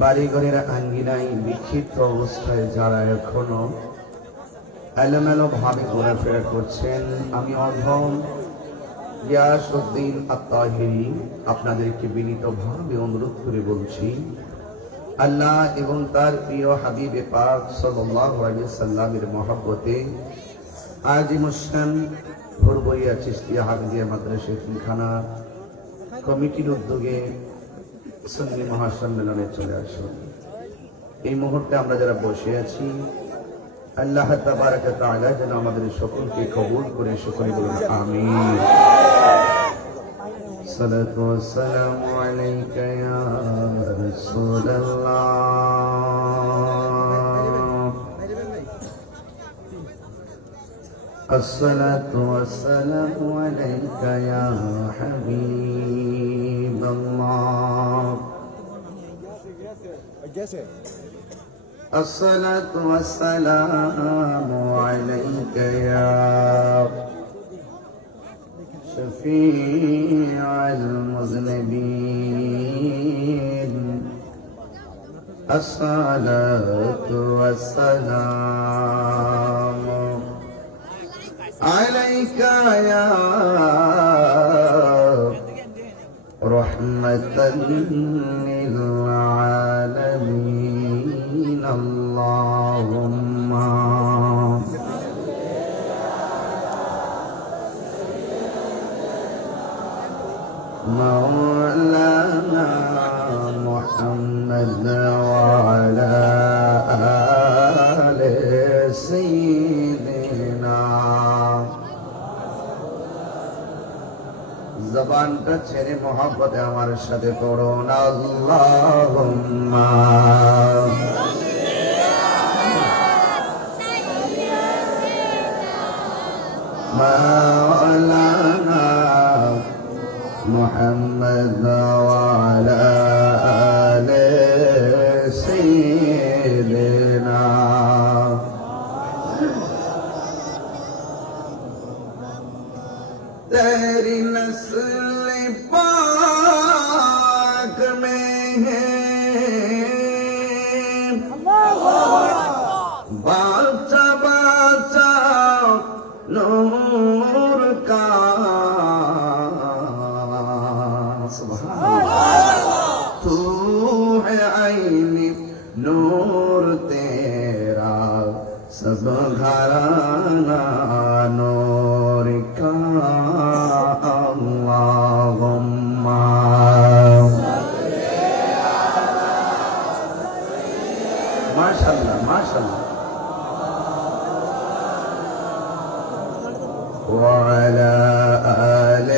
বাড়িঘরের আঙ্গিনায় বিক্ষিপ্ত অবস্থায় যারা এখনো এলোমেলো ভাবে ঘোরাফেরা করছেন, আমি অধম গিয়াসউদ্দিন আত-তাহিরি আপনাদেরকে বিনীতভাবে অনুরোধ করে বলছি, আল্লাহ এবং তার প্রিয় হাবিবে পাক সাল্লাল্লাহু আলাইহি সাল্লামের মহব্বতে আজিমুশান ভোরবরিয়া চিশতিয়া হাফিজিয়া মাদ্রাসা এতিমখানা কমিটির উদ্যোগে সুন্নি মহাসম্মেলনে চলে আসুন। এই মুহূর্তে আমরা যারা বসে আছি, আল্লাহ তাবারক ওয়া তাআলা যেন আমাদের সকলকে কবুল করে সকলে বলুন আমিন। সালাতু ওয়াসসালামু আলাইকা ইয়া রাসূলুল্লাহ, আসসালাতু ওয়াসসালামু আলাইকা ইয়া হাবিবাল্লাহ, আসসালাতু ওয়াসসালামু আলাইকা ইয়া শফীআল মুযনিবিন, আসসালাতু ওয়াসসালামু আলাইকা ইয়া রাহমাতাল লিল আলামিন, আল্লাহুম্মা مولانا محمد وعلى آل سيدنا। জবানটা ছেড়ে মোহাব্বতে আমার সাথে পড়ুন, আল্লাহুম্মা مولانا محمد وعلى آل سيدنا। तेरी नस्ल पाक में है बाचा बाचा नूर का, तू है आईनी नूर तेरा, सब घराना नूर का, अल्लाहुम्मा माशाअल्लाह माशाअल्लाह وعلى آل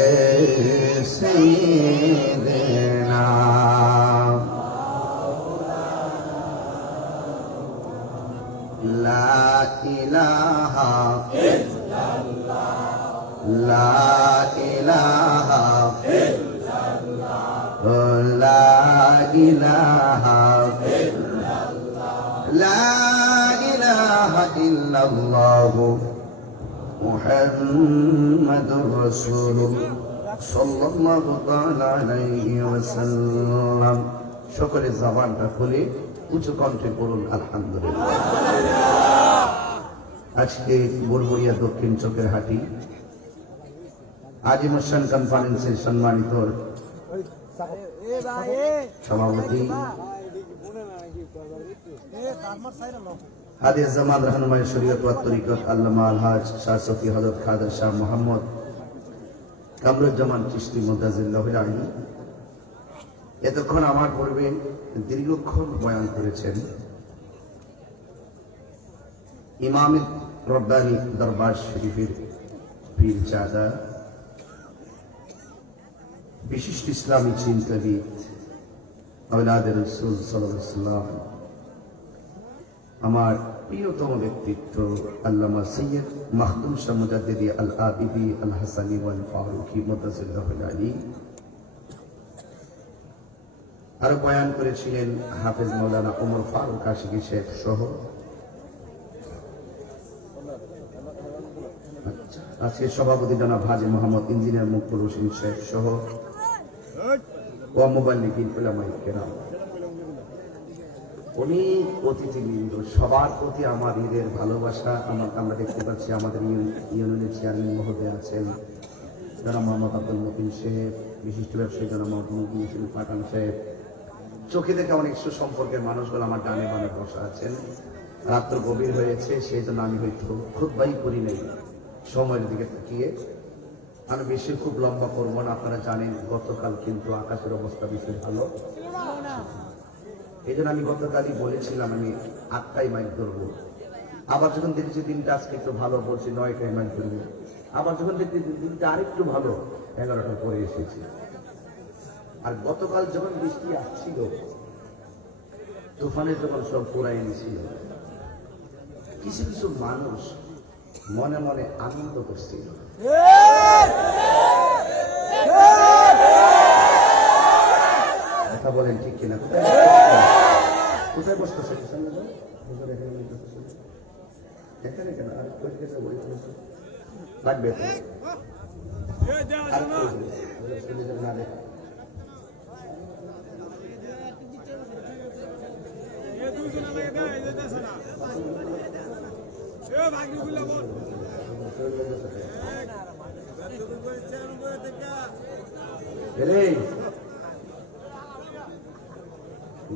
سيدنا। لا إله إلا الله، لا إله إلا الله، لا إله إلا الله، لا إله إلا الله মুহাম্মাদুর রাসূলুল্লাহ সাল্লাল্লাহু তাআলা আলাইহি ওয়াসাল্লাম। সকলে জবানটা খুলে উচ্চ কণ্ঠে পড়ুন আলহামদুলিল্লাহ। আজকে ভোরবরিয়া দক্ষিণ চকের হাটি আজিমুশান কনফারেন্সের সম্মানিত সভাপতি হাদিস জামাত রাহনুমায়ে শরীয়ত ওয়াত তরিকত আল্লামা আলহাজ শাহ সফি হযরত খাদর শাহ মোহাম্মদ কামরুজ্জামান চিশতি মুদাজ্জিল্লাহুল আলী এতক্ষণ আমার পূর্বে দীর্ঘক্ষণ বয়ান করেছেন। ইমাম রব্বানী দরবার শরীফের পীরজাদা, বিশিষ্ট ইসলামী চিন্তাবিদ, আওলাদে রাসূল সাল্লাল্লাহু আলাইহি ওয়াসাল্লাম, আমার প্রিয়তম ব্যক্তিত্ব আল্লামা সৈয়দ মাখদুম শাহ মুজাদ্দিদি আল আবিদি আল হাসানি ওয়াল ফারুকি মুদাজ্জিল্লাহুল আলী, আরো বয়ান করেছিলেন হাফেজ মাওলানা ওমর ফারুক আশিকি শেখ সহ। আজকে সভাপতি জনাব হাজী মোহাম্মদ ইঞ্জিনিয়ার মুক্তর হোসেন শেখ সহ ও মুবাল্লিগিন উলামায়ে কেরাম। অনেক অতিথিবৃন্দ, সবার প্রতি আমার ঈদের ভালোবাসা। আমরা দেখতে পাচ্ছি আমাদের ইউনিয়নের চেয়ারম্যান মহোদয় আছেন, জনাব মোহাম্মদ আব্দুল মতিন সাহেব, বিশিষ্ট ব্যবসায়ী জনাব মোহাম্মদ মুহসিন পাঠান সাহেব। চোখে দেখে অনেক সুসম্পর্কের মানুষগুলো আমার ডানে বামে বসা আছেন। রাত্র গভীর হয়েছে, সেই জন্য আমি হয়তো খুতবাই করি নাই, সময়ের দিকে তাকিয়ে। আমি বেশি খুব লম্বা করবো না। আপনারা জানেন গতকাল কিন্তু আকাশের অবস্থা বেশি ভালো, এই জন্য আমি গতকালই বলেছিলাম আমি 8টায় মাইল ধরবো। আবার যখন দেখেছি দিনটা আজকে একটু ভালো, বলছি 9টায় মাইল ধরবো। আবার যখন দেখছি দিনটা আরেকটু ভালো, 11টা পরে এসেছি। আর গতকাল যখন বৃষ্টি আসছিল, তুফানের যখন সব পুরাই এনেছিল, কিছু কিছু মানুষ মনে মনে আনন্দ করছিল। কথা বলেন ঠিক কিনা? কোথায় বসতেছে? এখানে কেন? আর লাগবে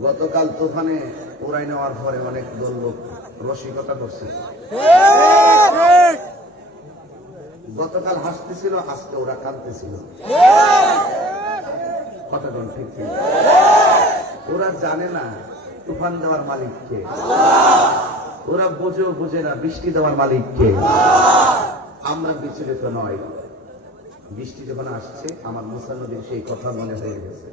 গতকাল তুফানে উড়াই নেওয়ার পরে অনেক দল লোক রসিকতা করছে। গতকাল হাসতেছিল, আজকে ওরা কাঁদতেছিল। কথাটা ঠিক ঠিক। ওরা জানে না তুফান দেওয়ার মালিককে, ওরা বোঝেও বোঝে না বৃষ্টি দেওয়ার মালিককে। আমরা বিচলিত নয়। বৃষ্টি যখন আসছে, আমার মুসা নবীর সেই কথা মনে হয়ে গেছে।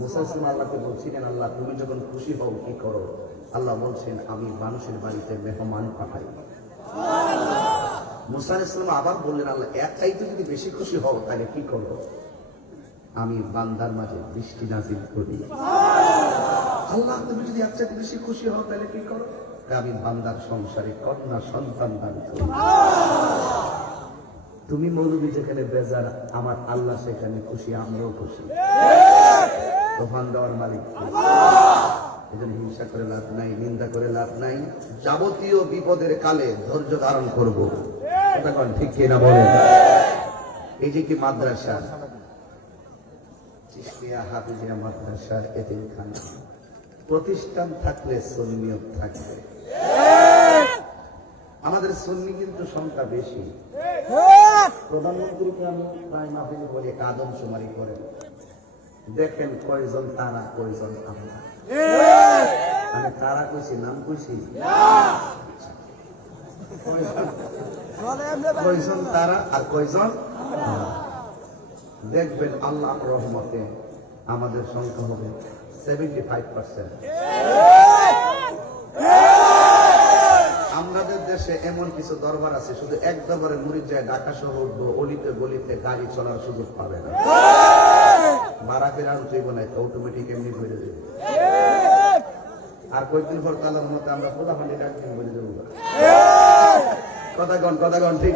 মুসা ইসলাম আল্লাহকে বলছিলেন, আল্লাহ তুমি যখন খুশি হও কি করো? আল্লাহ বলছেন, আমি মানুষের বাড়িতে মেহমান পাঠাই। মুসা ইসলাম আবার বললেন, আল্লাহ এক চাইতে যদি বেশি খুশি হও তাহলে কি করো? আমি বান্দার মাঝে বৃষ্টি নাজিল করি। আল্লাহ তুমি যদি এক চাইতে বেশি খুশি হও তাহলে কি করো? আমি বান্দার সংসারে কন্যা সন্তান দান করি। তুমি মৌলবী যেখানে বেজার, আমার আল্লাহ সেখানে খুশি, আমরাও খুশি। তুফান দেওয়ার মালিক। এজন্য হিংসা করে লাভ নাই, নিন্দা করে লাভ নাই। যাবতীয় বিপদের কালে ধৈর্য ধারণ করব। কথা ঠিক কিনা বলেন? এই যে কি মাদ্রাসা, চিশতিয়া হাফিজিয়া মাদ্রাসা, এতিমখানা, প্রতিষ্ঠান থাকলে সুন্নিয়ত থাকবে। আমাদের সুন্নি কিন্তু সংখ্যা বেশি। প্রধানমন্ত্রীকে আমি প্রায় মাহফিলে বলি আদমশুমারি করেন, দেখেন কয়জন তারা কয়জন আমরা। আমি তারা কইছি, নাম কইছি? কয়জন তারা আর কয়জন? দেখবেন আল্লাহ রহমতে আমাদের সংখ্যা হবে 75%। আমাদের দেশে এমন কিছু দরবার আছে, শুধু এক দরবারে মুরিদ যায় ঢাকা শহর অলিতে গলিতে গাড়ি চলার সুযোগ পাবে না। ভাড়া ফেরানো চাইব না, অটোমেটিক এমনি ঘুরে যাবে। আর কয়েকদিন পর তালার মতো আমরা পোলা ফান্ডি ডাক দিন ঘুরে যাবো। কথাগণ ঠিক।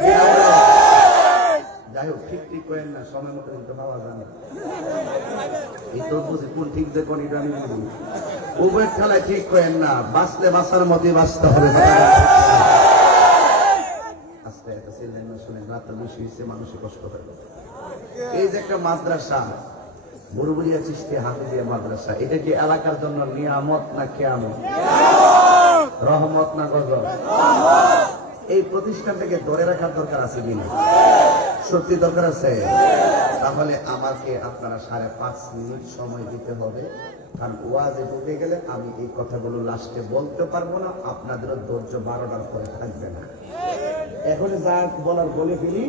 যাই হোক, ঠিক ঠিক করেন না, সময় মতো কিন্তু পাওয়া যায় না। এই তো বুঝি কোন ঠিক দেখুন, এটা আমি বলি উভয়ের খেলায় ঠিক করেন না। বাঁচলে বাঁচার মতোই বাঁচতে হবে। আস্তে একটা ছেলে শুনে রাত বেশি হয়েছে, মানুষের কষ্ট হয়। এই যে একটা মাদ্রাসা, বুরবুলিয়া চিশতিয়া হাফিজিয়া মাদ্রাসা, এটা কি এলাকার জন্য নিয়ামত না কিয়ামত? রহমত না গজব? এই প্রতিষ্ঠানটাকে ধরে রাখার দরকার আছে কিনা? সত্যি দরকার আছে। তাহলে আমাকে আপনারা 5.5 মিনিট সময় দিতে হবে, কারণ ওয়াজে ঢুকে গেলে আমি এই কথাগুলো লাস্টে বলতে পারবো না। আপনাদেরও ধৈর্য 12টার পরে থাকবে না। এখন যা বলার বলে ফেলি,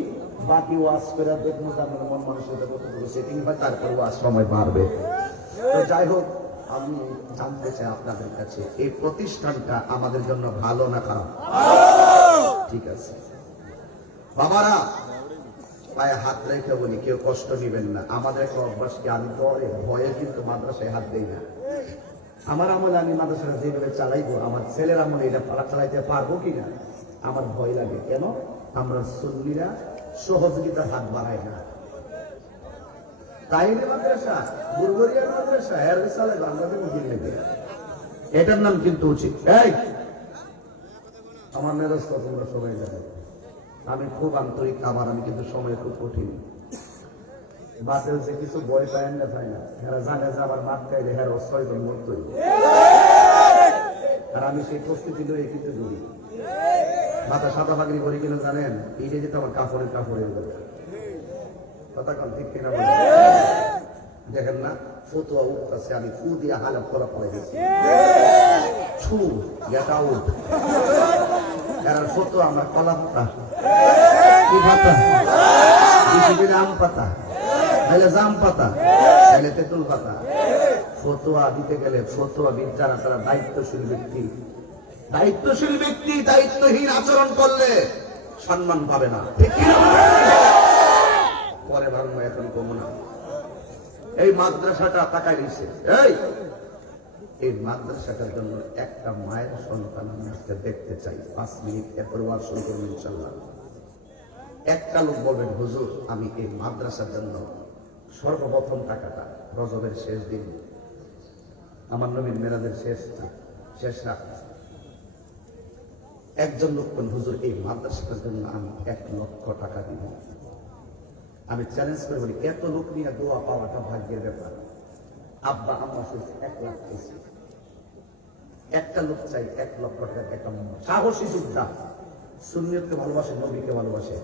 বাকি ওয়াজ করে দেখবো আপনার মন মানুষের কতগুলো সেটিং হয়, তারপর ওয়াজ সময় বাড়বে। তো যাই হোক, আমি জানতে চাই আপনাদের কাছে, এই প্রতিষ্ঠানটা আমাদের জন্য ভালো না খারাপ? ঠিক আছে বাবারা, পায়ে হাত রেখে বলি, কেউ কষ্ট নিবেন না। আমাদের একটা অভ্যাস কি, আমি ভয়ে কিন্তু মাদ্রাসায় হাত দেই না। আমার আমলে আমি মাদ্রাসাটা যেভাবে চালাইবো, আমার ছেলের আমলে এটা চালাইতে পারবো কিনা আমার ভয় লাগে। কেন? আমরা সুন্নিরা সহযোগিতার হাত বাড়াই না। তাইলে মাদ্রাসা, বুরবুরিয়ার মাদ্রাসা এর চালাই বাংলাদেশ দিল্লিতে এটার নাম কিন্তু উচিত। এই আমার মেজাজ তো তোমরা সবাই জানো, আমি খুব আন্তরিক, আমি কিন্তু সময় খুব কঠিন। বাসে হচ্ছে কিছু বই পায় না পায় না, এরা জানে যে আবার মাঠ খাইলে হ্যাঁ 6 জন মরতই, আর আমি সেই প্রস্তুতি লয়ে কিন্তু ধরি। মাথা সাদা পাগড়ি করে কিনা জানেন, এই যে আমার কাপড়ের হয়ে যাবে। কথা কন ঠিক কিনা বলে? দেখেন না ফতুয়া উঠতেছে, আমি ফু দিয়ে হালাপ করা পড়ে গেছি। ছু গেট আউট। এর ফতুয়া আমরা কলা পাতা, কি পাতা, আম পাতা, তাহলে জাম পাতা, তাহলে তেঁতুল পাতা। ফতুয়া দিতে গেলে ফতুয়াবিদ যারা, তারা দায়িত্বশীল ব্যক্তি। দায়িত্বশীল ব্যক্তি দায়িত্বহীন আচরণ করলে সম্মান পাবে না, ঠিক কি না? পরে ভাঙবো, এখন কমো না। এই মাদ্রাসাটা তাকাই দিচ্ছে, এই মাদ্রাসাটার জন্য একটা মায়ের সন্তান আমি আজকে দেখতে চাই। 5 মিনিট এরপর ওয়াজ শুরু করবো ইনশাল্লাহ। একটা লোক বলবেন, হুজুর আমি এই মাদ্রাসার জন্য সর্বপ্রথম টাকাটা রজবের শেষ দিন, আমার নবীর মেরাজের শেষ রাত, একজন লোক বলেন, হুজুর এই মাদ্রাসাটার জন্য আমি 1 লক্ষ টাকা দিব। আমি চ্যালেঞ্জ করে বলি, এত লোক নিয়ে দোয়া পাওয়াটা ভাগ্যের ব্যাপার। আব্বা আম্মা শুধু 1 লাখ চাইছি, একটা লোক চাই 1 লক্ষ টাকা। একটা সাহসী যোদ্ধা, সুন্নিয়তকে ভালোবাসে, নবীকে ভালোবাসে,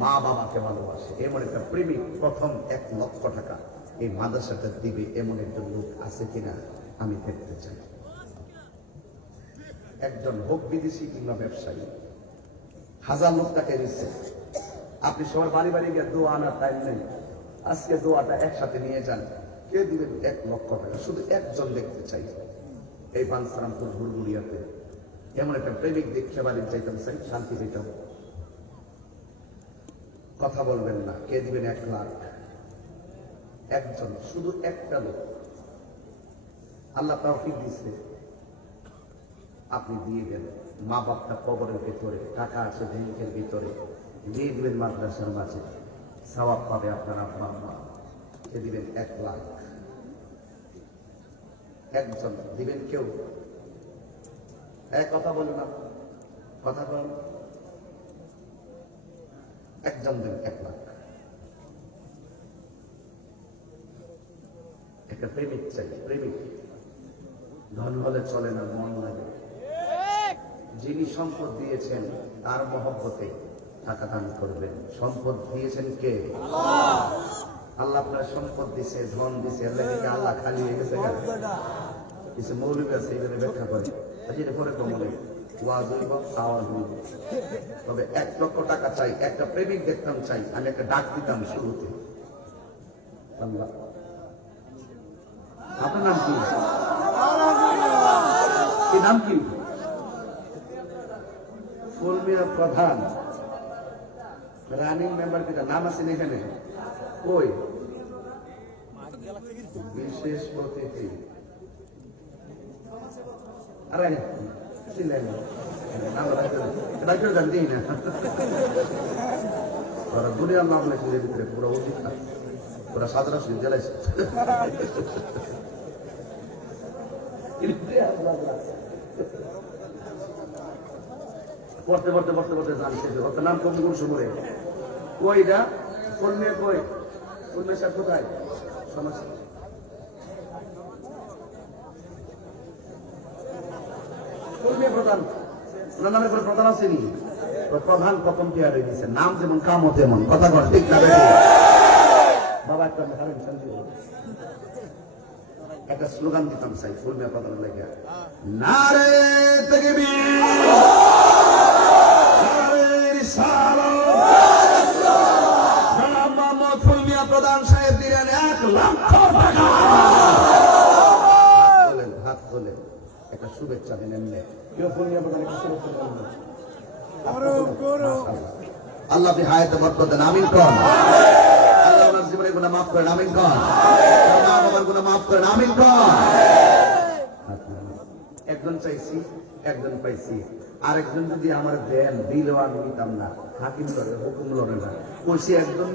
মা বাবাকে ভালোবাসে, এমন একটা প্রেমিক প্রথম 1 লক্ষ টাকা এই মাদ্রাসাটা দিবে, এমন একজন লোক আছে কিনা আমি দেখতে চাই। একজন হোক বিদেশি কিংবা ব্যবসায়ী, 1000 লোক তাকে দিচ্ছে। আপনি সবার বাড়ি বাড়ি গিয়ে দোয়া আনার টাইম নেই, আজকে দোয়াটা একসাথে নিয়ে যান। কে দিবেন 1 লক্ষ টাকা? শুধু একজন দেখতে চাই এই বানসারামপুর ঘুরঘুরিয়াতে, এমন একটা প্রেমিক দেখতে বাড়ির চাইতাম চাই, শান্তি পেতাম। কথা বলবেন না, কে দিবেন 1 লাখ? একজন, শুধু একটা লোক। আল্লাহ তৌফিক দিচ্ছে, আপনি দিয়ে দেন। মা বাপটা কবরের ভিতরে, টাকা আছে ব্যাংকের ভিতরে, দিয়ে দিবেন মাদ্রাসার মাঝে, সওয়াব পাবে আপনার আব্বা আম্মা। কে দিবেন 1 লাখ? একজন দিবেন? কেউ কথা বলুন না, কথা বলুন। একজন দেন 1 লাখ। একটা প্রেমিক চাই, প্রেমিক। ধন হলে চলে না, মন লাগে। যিনি সম্পদ দিয়েছেন তার মহব্বতে টাকা দান করবেন। সম্পদ দিয়েছেন কে? আল্লাহ আপনার সম্পদ দিছে, ধন দিছে, আল্লাহ খালি হয়ে গেছে। কিছু মৌলবী আছে এখানে ব্যাখ্যা করে, এটা পরে কমলে ওয়াজ হইব, আওয়াজ হইব। তবে 1 লক্ষ টাকা চাই, একটা প্রেমিক দেখতাম চাই। আমি একটা ডাক দিতাম শুরুতে, আল্লাহ আপনার নাম কি? নাম কি? ফুলমিয়া প্রধান, রানিং মেম্বার কিটা নাম আছে এখানে? কই? বিশেষ অতিথি। আরে ছিলেন জানতি না, ওরা দুনিয়ার নাম লেখে ভিতরে পুরো অতীত না, ওরা সাধারণ জেলায় পড়তে পড়তে পড়তে পড়তে জানছে ওর নাম কবিগুল সুমরে। কইটা কলমে কই? কলমে স্যার কোথায়? সমস্যা কলমে প্রধান, ওনার নামের কোনো প্রধান আসেনি। প্রধান প্রথম পেয়ারে দিয়েছে, নাম যেমন কামও তেমন। কথা কর ঠিক না? বাবা একটা স্লোগান দিতাম চাই ফুলমিয়া প্রধান লেগে, নারে তাকবীর, ফুলমিয়া প্রধান সাহেব দিলেন 1 লক্ষ টাকা। হাত তোলেন, একটা শুভেচ্ছা দিলেন। কেউ ফুলমিয়া প্রধান একটা শুভেচ্ছা দিলেন? আল্লাহ আপনি হায়াতে বরকত দেন, আমিন কন। আল্লাহ ওনার জীবনের গুনাহ মাফ করেন, আমিন কন। মা বাবার গুনাহ মাফ করেন, আমিন কন। একজন চাইছি, একজন পাইছি। আরেকজন যদি আমার দেন দিলেও আমি নিতাম না, হাকিম লড়ে, হুকুম লড়ে না। কইছি একজন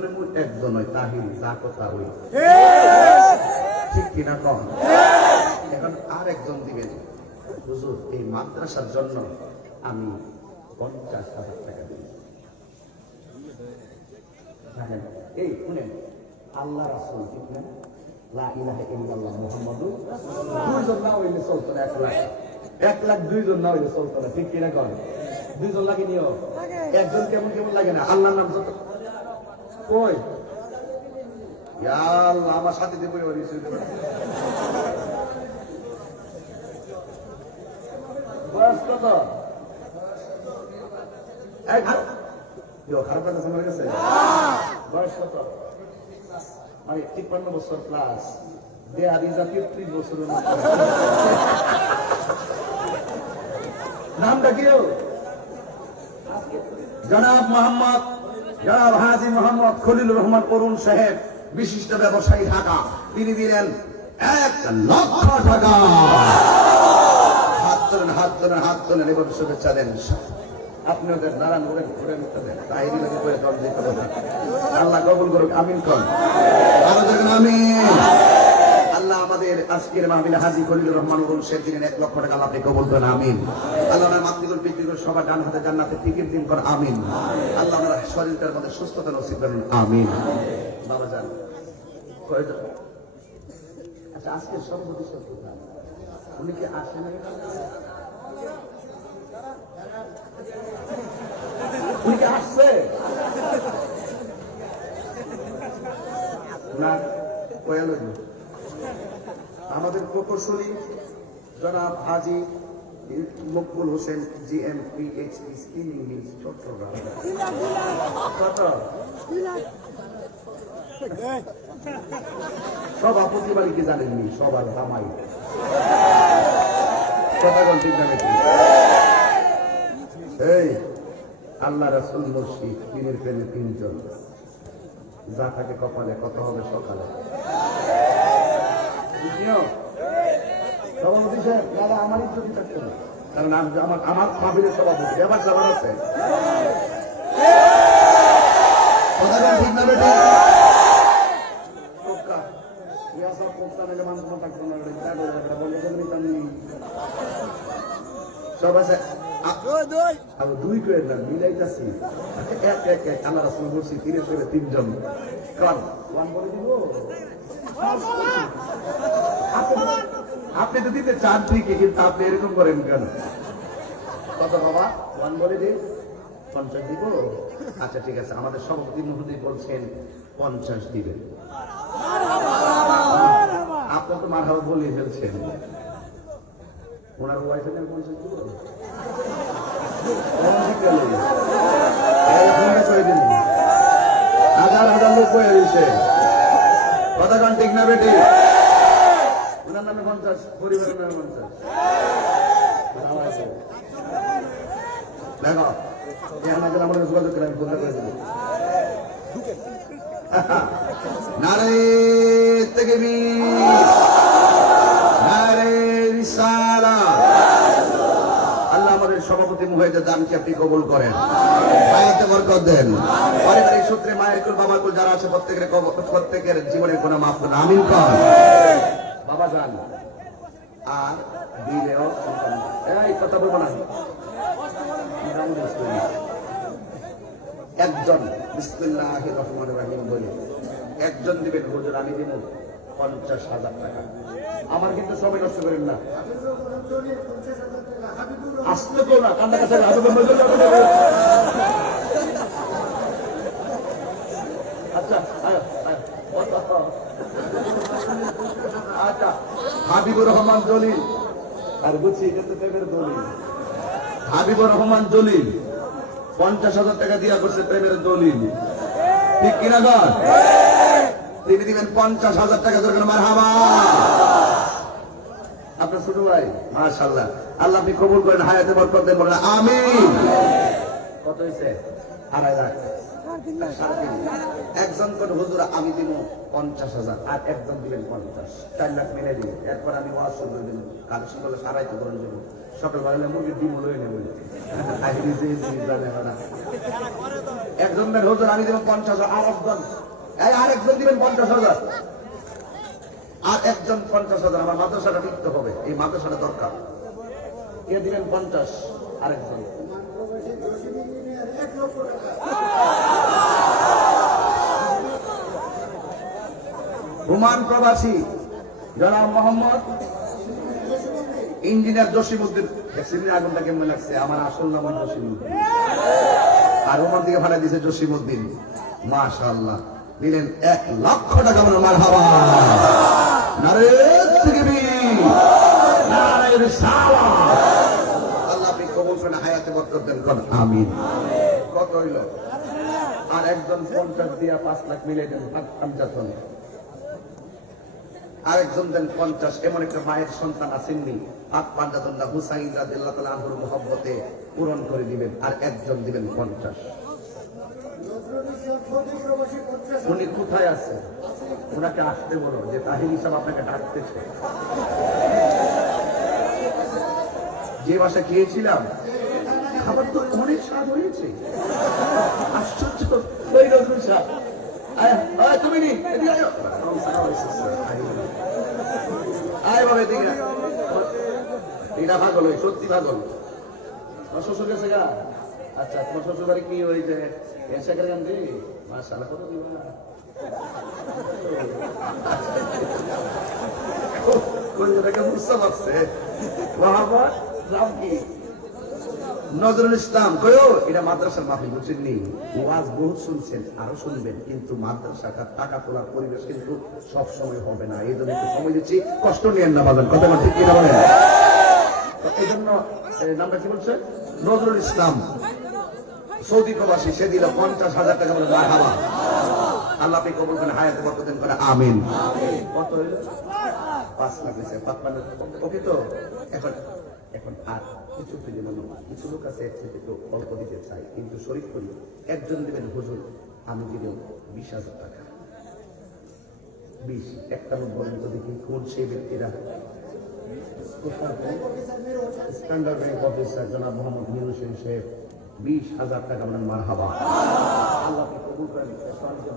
একজন হয়, তাহির যা কথা হই, ঠিক কিনা কন? এখন আর একজন দিবেন, হুজুর এই মাদ্রাসার জন্য আমি 50,000 টাকা দিই। এই শুনেন, আল্লাহ রাসূল ঠিক না, লা ইলাহা ইল্লাল্লাহ মুহাম্মাদুর রাসূলুল্লাহ, দুইজন না হইলে চলতো না, 1 লাখ 1 লাখ দুইজন না হইলে চলতো না, ঠিক কিনা কর? দুইজন লাগে নিও, একজন কেমন কেমন লাগে না? আল্লাহর নাম যত কই ইয়া আল্লাহ আমার সাথে দিয়ে বই হইছে। বয়স কত? এই খারাপ কথা শোনা গেছে? বয়স কত? মানে 53 বছর প্লাস, দেয়া দিজা 33 বছরের মতো। নামটা কি? জনাব মোহাম্মদ, জনাব হাজী মোহাম্মদ খলিলুর রহমান অরুণ সাহেব, বিশিষ্ট ব্যবসায়ী, ঢাকা। তিনি দিলেন 1 লক্ষ টাকা। হাত তোলেন, হাত তোলেন, হাত তোলেন এবং শুভেচ্ছা দেন। আপনি ওদের দাঁড়ান, ঘুরে নিতে দেন, তাই করে দল দিতে পারেন। আল্লাহ কবুল করুক, আমিন কর। আরো দেখেন আমিন। আল্লাহ আমাদের আজকের মাহফিলে হাজী খলিলুর রহমান অরুণ সাহেব দিলেন 1 লক্ষ টাকা। আপনি কবুল করেন, আমিন। আল্লাহ ওনার মাতৃকুল পিতৃকুল সবার ডান হাতে জান্নাতে টিকিট দিন কর, আমিন। আল্লাহ ওনার শরীরটার মধ্যে সুস্থতা নসিব করেন, আমিন। বাবা যান, আচ্ছা আজকের সভাপতি সত্যতা উনি কি আসেন? উনি কি আসছে না? আমাদের প্রকৌশলী জনাব Haji Maqbul Hossain, GM PHP, spinning mills, Chittagong. কত? সব আপত্তি বাড়ি কি জানেননি? সবার জামাই কথা বল, ঠিক জানে কি? এই আল্লাহ রাসূল মুর্শিদ, পীরের প্রেমে 3 জন, যা থাকে কপালে, কত হবে সকালে। সভাপতি সাহেব, দাদা আমার ইজ্জতই থাকছে না, কারণ আমার মাহফিলের সভাপতি এবার যাবার আছে। কথা বল, ঠিক না বেটা? সব আছে দুই করে না, মিলাইতেছি। আল্লাহ রাসূল বলছি 3 জন বলে দিব। আপনি তো দিতে চান ঠিকই, কিন্তু আপনি এরকম করেন কেন? কত বাবা? 1 বলে দিন, 50 দিব। আচ্ছা ঠিক আছে, আমাদের সভাপতি মহোদয় বলছেন 50 দিবেন। আপনার তো মারহাবা বলে ফেলছেন, ওনার ওয়াইফের 50 দিব। হাজার হাজার লোক বয়ে দিচ্ছে, কথা কান ঠিক না বেটি? ওনার নামে 50, পরিবারের নামে 50। দেখো আমাদের যোগাযোগ করে আমি বন্ধ করে দেবো। নারে তাকবীর, নারে রিসালাত। আল্লাহ আমাদের সভাপতি মুহিদ্দিন দামকে আপনি কবুল করেন, হায়াতে বরকত দেন। পারিবারিক সূত্রে মায়ের কুল, বাবার কুল যারা আছে প্রত্যেকের জীবনের কোনো মাফ করুন, আমিন কর। বাবা যান আর দিলেও এই কথা বলবো না। একজন বিসমিল্লাহির রহমানির রহিম বলে একজন দিবেন, হুজুর আমি দিব 50,000 টাকা। আমার কিন্তু সময় নষ্ট করেন না, আসতে তো না কান্না কাছে। আচ্ছা আচ্ছা, হাবিবুর রহমান জলিল, আর বুঝছি এটা তো প্রেমের দলিল। হাবিবুর রহমান জলিল 50,000 টাকা দিয়া করছে প্রেমের দলিল, ঠিক কিনা গর? তিনি দিবেন 50,000 টাকা। দরকার মারহাবা। আপনার ছোট ভাই, মাশাআল্লাহ, আল্লাহ আপনি কবুল করেন, হায়াতে বরকত দেন, বলেন আমিন। কত হয়েছে? 2.5 লাখ। একজন কোন হুজুর আমি দিব 50,000, আর একজন দিবেন 50, 4 লাখ মিলে দিবেন। এরপর আমি ওয়াজ শুরু করে দিব, কালেকশন করলে সারাইতে করেন যাব, সকালবেলা মুরগির ডিম লয়ে নেব। একজন হুজুর আমি দিব 50,000, আর একজন দিবেন 50,000, আর একজন 50,000। আমার মাদ্রাসাটা টিকতে হবে, এই মাদ্রাসাটা দরকার। কে দিবেন 50? আরেকজন ওমান প্রবাসী জনাব মোহাম্মদ ইঞ্জিনিয়ার জসিমউদ্দিন। দেখছেন আগুনটা কেমন লাগছে? আমার আসল নাম জসিমউদ্দিন, আর ওমান থেকে ফাটা দিয়েছে জসিমউদ্দিন। মাশাআল্লাহ, দিলেন 1 লক্ষ টাকা। আমরা মারহাবা, নারে তাকবীর, নারে রিসালাত। আল্লাহ আপনি কবুল করেন, হায়াতে বরকত দেন, কোন আমিন। কত হইল? আর একজন 50 দিয়া 5 লাখ মিলে দেন। আমজাতন আরেকজন দেন 50। এমন একটা মায়ের সন্তান আসেননি, পাঞ্জাতন্দা হুসাইন রাদিয়াল্লাহু তাআলা আনহুর মহব্বতে পূরণ করে দিবেন। আর একজন দিবেন 50। উনি কোথায় আছে? ওনাকে আসতে বলো, যে তাহির হিসাব আপনাকে ডাকতেছে। যে বাসা খেয়েছিলাম খাবার তো অনেক স্বাদ হয়েছে, আশ্চর্য। ওই নজরুল সাহেব, তুমি নি আয় বাবা, এদিকে এটা ভাগল, সত্যি ভাগল। তোমার শ্বশুর গেছে গা? আচ্ছা, তোমার শ্বশুর বাড়ি কি ওই যে শেখের গান্ধী? মাশাআল্লাহ, কত দিবা? কোন জায়গায় বুঝতে পারছে? নাম কি? নজরুল ইসলাম। কয়ো এটা মাদ্রাসার মাহফিল, বুঝছেন নি? ওয়াজ বহুত শুনছেন, আরো শুনবেন, কিন্তু মাদ্রাসাটা টাকা তোলার পরিবেশ কিন্তু সব সময় হবে না। এই জন্য একটু সময় দিচ্ছি, কষ্ট নিয়েন না বাজান। কথা ঠিক কিনা বলেন? এই জন্য নামটা কি বলছে? নজরুল ইসলাম, সৌদি প্রবাসী। সে দিল 50,000 টাকা। বলে মারহাবা, আল্লাহ আপনি কবুল করেন, হায়াতে বরকত দেন, করে আমিন। কত হইল? 5 লাখ হয়েছে। ওকে, তো এখন এখন আর কিছু ফিরে মনে, কিছু লোক আছে এর থেকে তো অল্প দিতে চাই, কিন্তু শরীফ করি। একজন দিবেন, হুজুর আমি দিব 20,000 টাকা। 20 একটা লোক বলেন তো দেখি, কোন সেই ব্যক্তিরা? স্ট্যান্ডার্ড ব্যাংক অফিসার জনাব মোহাম্মদ মিনু হোসেন সাহেব, 20,000 টাকা। বলেন মারহাবা, আল্লাহ আপনি কবুল করেন,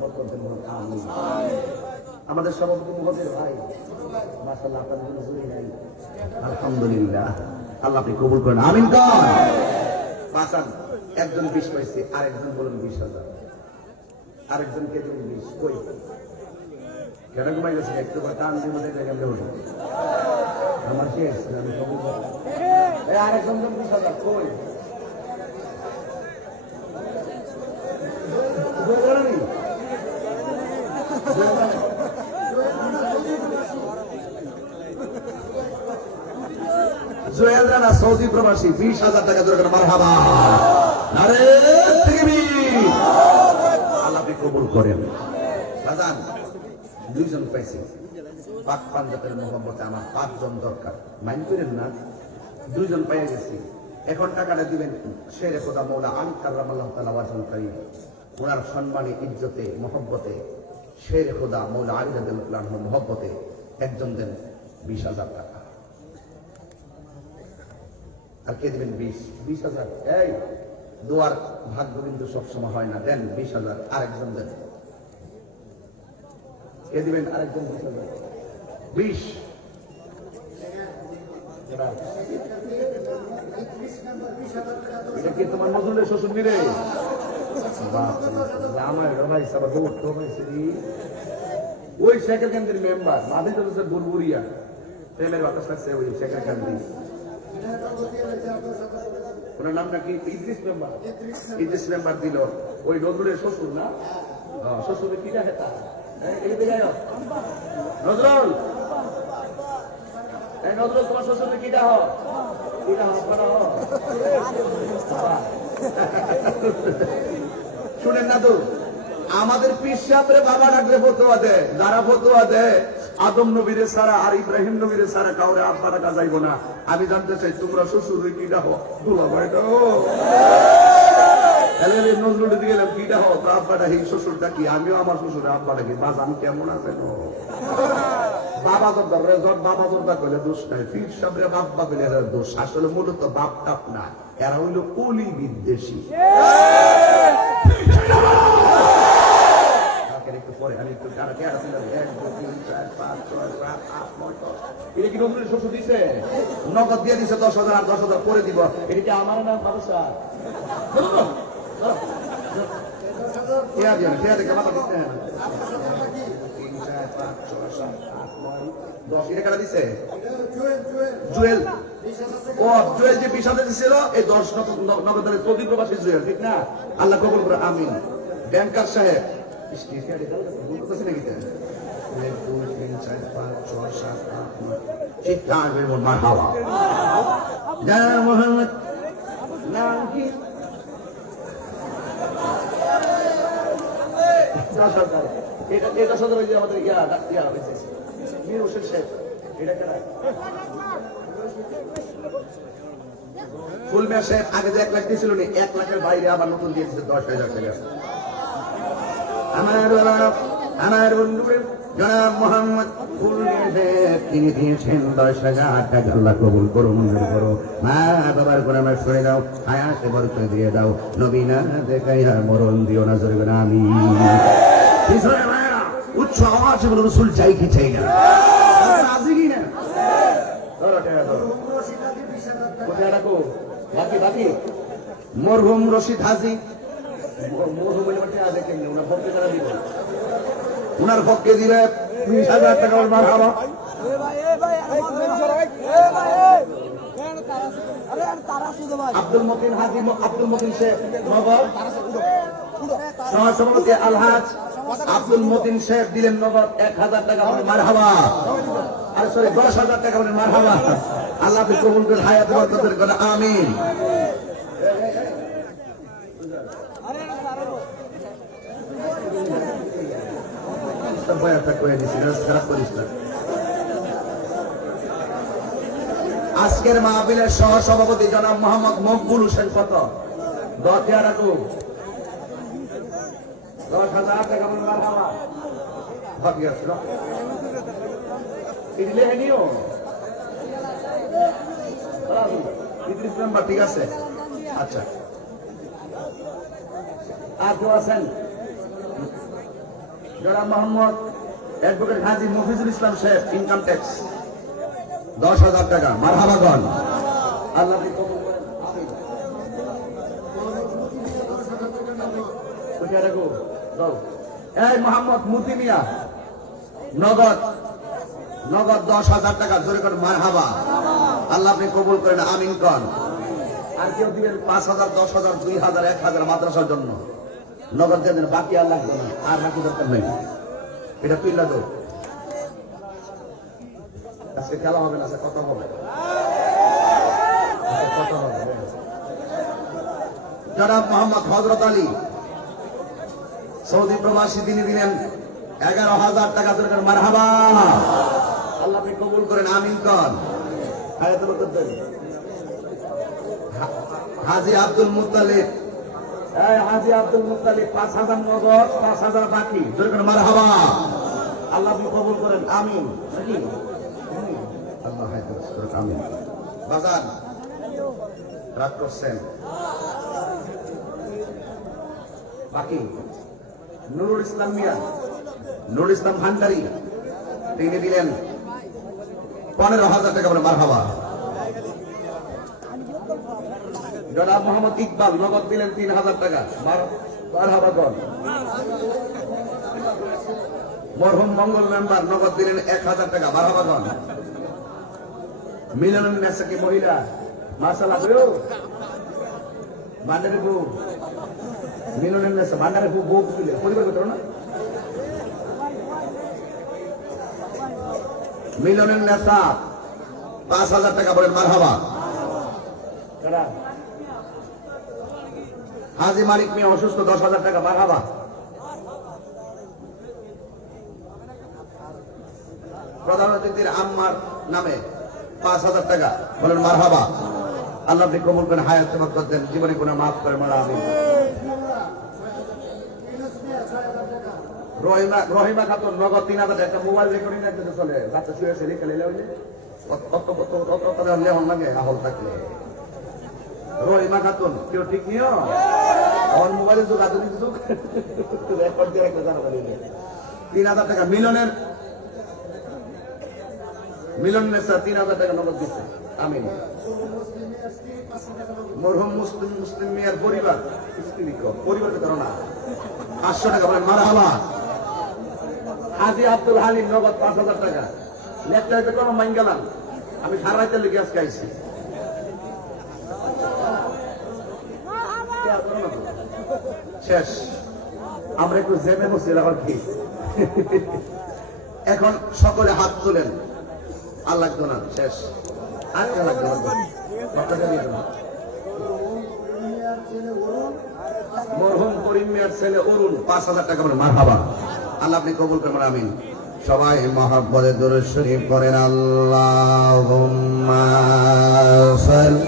বরকত দেন, আমিন। আমাদের সভাপতি মুহদ্দির ভাই, মাশাআল্লাহ, আপনাদের জন্য ভুলে নাই, আলহামদুলিল্লাহ, আল্লাহ আপনি কবুল করেন, আমিন। কর বাসান, একজন 20 পাইছে, আরেকজন বলুন 20,000। আরেকজন কে দিন 20? কই কেন ঘুমাই গেছে? একটু টান দিয়ে মধ্যে কেমন হলো আমার শেষ, আমি কবুল করি। আরেকজন 20,000 কই? জুয়েল রানা, সৌদি প্রবাসী, 20,000 টাকা দরকার। মারহাবা, নারে তাকবীর, আল্লাহ আপনি কবুল করেন। বাজান 2 জন পাইছি, পাক পাঞ্জাবের মোহাম্মতে আমার 5 জন দরকার। মাইন্ড করেন না, 2 জন পাইয়া গেছি। এখন টাকাটা দিবেন শেরে খোদা মৌলা আলী কাররামাল্লাহু তাআলা ওয়াজহুল কারীম, ওনার সম্মানে, ইজ্জতে, মহব্বতে, শেরে খোদা মৌলা আলী রাদিয়াল্লাহু আনহুর মহব্বতে একজন দেন 20,000 টাকা। আর কে দিবেন? 20,000। এই দোয়ার ভাগ্য কিন্তু সবসময় হয় না, দেন 20,000। আরেকজন দেন, কে দিবেন? আরেকজন 20,000। 20 এটা কি তোমার নজরুলের শ্বশুর মিলে? ওই শেখের কান্দির মেম্বার, মাঝে চলেছে বুরবুরিয়া, প্রেমের বাতাস লাগছে ওই শেখের কান্দি। ওনার নাম নাকি ইদ্রিস মেম্বার। ইদ্রিস মেম্বার দিল ওই নজরুলের শ্বশুর না? শ্বশুরে কি দেখে তা? নজরুল, নজরুল তোমার শ্বশুরে কি দেহ? শুনেন না তো, আমাদের পীর সাহেবরে বাবা ডাকলে ফতোয়া দেয়, যারা ফতোয়া দেয় আদম নবীরে ছাড়া আর ইব্রাহিম নবীরে ছাড়া কাউরে আব্বা ডাকা যাইব না। আমি জানতে চাই তোমরা শ্বশুর কি ডাকো? দুলাভাই ডাকো। নজরুল দিকে গেলাম, কি ডাকো? আব্বা ডাকি, শ্বশুর ডাকি। আমিও আমার শ্বশুরে আব্বা ডাকি। বাস আমি কেমন আছেন? বাবা দরকার রেজট, বাবা দরকার করলে দোষ নাই। পীর সাহেবরে বাবা বলে দোষ। আসলে মূলত বাপ টাপ না, এরা হইল কলি বিদ্বেষী। একটু পরে আমি একটু 1, 2, 3, 4, 5, 6, 7, 8, 9, 10 এটা কি নজরুল শ্বশুর দিছে? নগদ দিয়ে দিছে 10,000 আর 10,000 করে দিব। এটা কি আমার নাম বাদশা? দেখে মাথা দিতে হ্যাঁ 3, 4, 5, 6, 7, 8, 9, 10 এটা কারা দিছে? জুয়েল। ও জুয়েল যে 20,000 দিছিল এই 10 নগদের সৌদি প্রবাসী জুয়েল, ঠিক না? আল্লাহ কবুল করে আমিন। ব্যাংকার সাহেব বলতেছি নাকি? 1, 2, 3, 4, 5, 6, 7, 8, 9 ঠিক থাকবে মারহাবা। জানা মোহাম্মদ নাম কি? 10,000 এটা 10,000 হয়ে আমাদের ইয়া হয়েছে মীর হোসেন শেখ। এটা কারা? ফুলমিয়া শেখ আগে যে 1 লাখ দিয়েছিল 1 লাখের বাইরে আবার নতুন দিয়ে দিচ্ছে 10,000 টাকা। আমার বন্ধু জনাব মোহাম্মদ ফুলমিয়া শেখ তিনি দিয়েছেন 10,000 টাকা। আল্লাহ কবুল করো, মঞ্জুর করো। মা বাবার করে আমার সরে দাও, হায়াতে বরকত দিয়ে দাও। নবী না দেখাইয়া মরণ দিও না, জোরে বলে আমিন। উচ্চ আওয়াজে বলে রসুল চাই কি চাই না? রাজি কি না? কোথায় রাখো? বাকি মরহুম রশিদ হাজি। মরহুম ওনার পক্ষে যারা দিবে, ওনার পক্ষে দিবে 20,000 টাকা। মারহাবা। আব্দুল মতিন হাজি, আব্দুল মতিন শেখ নগর। সহসভাপতি আলহাজ আব্দুল মতিন শেখ দিলেন নগদ 1,000 টাকা। মারহাবা। আর সরি 10,000 টাকা। মারহাবা। আল্লাহ কবুল করে হায়াত বরকতের করে আমিন। আজকের মাহফিলের সহসভাপতি জনাব মোহাম্মদ মকবুল হোসেন কত? 10,000 রাখুন। 10,000 টাকা। মারহাবা। বাকি আছে লেখে নিও 30 নাম্বার, ঠিক আছে? আচ্ছা, আর কেউ আছেন? জনাব মোহাম্মদ অ্যাডভোকেট হাজী মফিজুল ইসলাম শেখ, ইনকাম ট্যাক্স 10,000 টাকা। মারহাবাগণ। আল্লাহ কবুল করেন। এই মোহাম্মদ মুতি মিয়া নগদ 10,000 টাকা। জোরে করে মারহাবা। আল্লাহ আপনি কবুল করেন আমিন কন। আর কেউ দিবেন 5,000, 10,000, 2,000, 1,000 মাদ্রাসার জন্য নগদ দেন। বাকি আর লাগবে না, আর বাকি দরকার নেই। এটা তুই লাগো। আজকে খেলা হবে না, কত হবে? জনাব মোহাম্মদ হযরত আলী সৌদি প্রবাসী, তিনি দিলেন 11,000 টাকা। দরকার মারহাবা। আল্লাহ আপনি কবুল করেন আমিন কন। হাজী আব্দুল মুত্তালিব, হাজী আব্দুল মুত্তালিব 5,000 নগদ, 5,000 বাকি। দরকার মারহাবা। আল্লাহ আপনি কবুল করেন আমিন। আল্লাহ আমিন। বাজার রাগ করছেন? বাকি নুরুল ইসলাম মিয়া, নুরুল ইসলাম ভান্ডারী, তিনি দিলেন 15,000 টাকা। মারহাবা। জনাব মোহাম্মদ ইকবাল নগদ দিলেন 3,000 টাকা। মারহাবা কর। মরহুম মঙ্গল মেম্বার নগদ দিলেন 1,000 টাকা। মারহাবা কর। মিলনের নেশাকে মহিলা মাশাআল্লাহ ভান্ডারে বউ, মিলনের নেশা ভান্ডারে বউ তুলে পরিবার করতে না। মিলনের নেশা 5,000 টাকা। বলেন মারহাবা। হাজী মালিক মিয়া অসুস্থ 10,000 টাকা। মারহাবা। প্রধান অতিথির আম্মার নামে 5,000 টাকা। বলেন মারহাবা। আল্লাহ আপনি কবুল করেন, হায়াত বরকত দেন, জীবনে গুনাহ মাফ করে। মারা আমিন। রহিমা খাতুন নগদ 3,000 টাকা। মোবাইল রেকর্ডিং একদিকে চলে বাচ্চা শুয়ে শুয়ে লিখে লেলে হইলে কত লেহন লাগে আহল থাকলে। রহিমা খাতুন কেউ ঠিক নিও আমার মোবাইলের যুগ, আধুনিক যুগ, রেকর্ড দিয়ে রাখতে জানা পারি। 3,000 টাকা। মিলন নেসা 3000 টাকা নগদ দিচ্ছে। আমিন। মরহুম মুসলিম মিয়ার পরিবার পরিবারকে ধরো না 500 টাকা বলেন মারহাবা। হাজি আব্দুল হালিম নগদ 5000 টাকা। লেখতে কোনো মাইন গেলাম আমি সারা রাইতে লিখে আজকে আইছি। শেষ আমরা একটু জেমে বসি কি এখন সকলে হাত তোলেন। আর লাগতো না, শেষ আর লাগতো না। মরহুম করিম মিয়ার ছেলে অরুণ 5000 টাকা বলেন মারহাবা। আল্লাহ আপনি কবুল করেন আমিন। সবাই মহব্বতে দুরূদ শরীফ পড়েন। আল্লাহুম্মা সাল্লি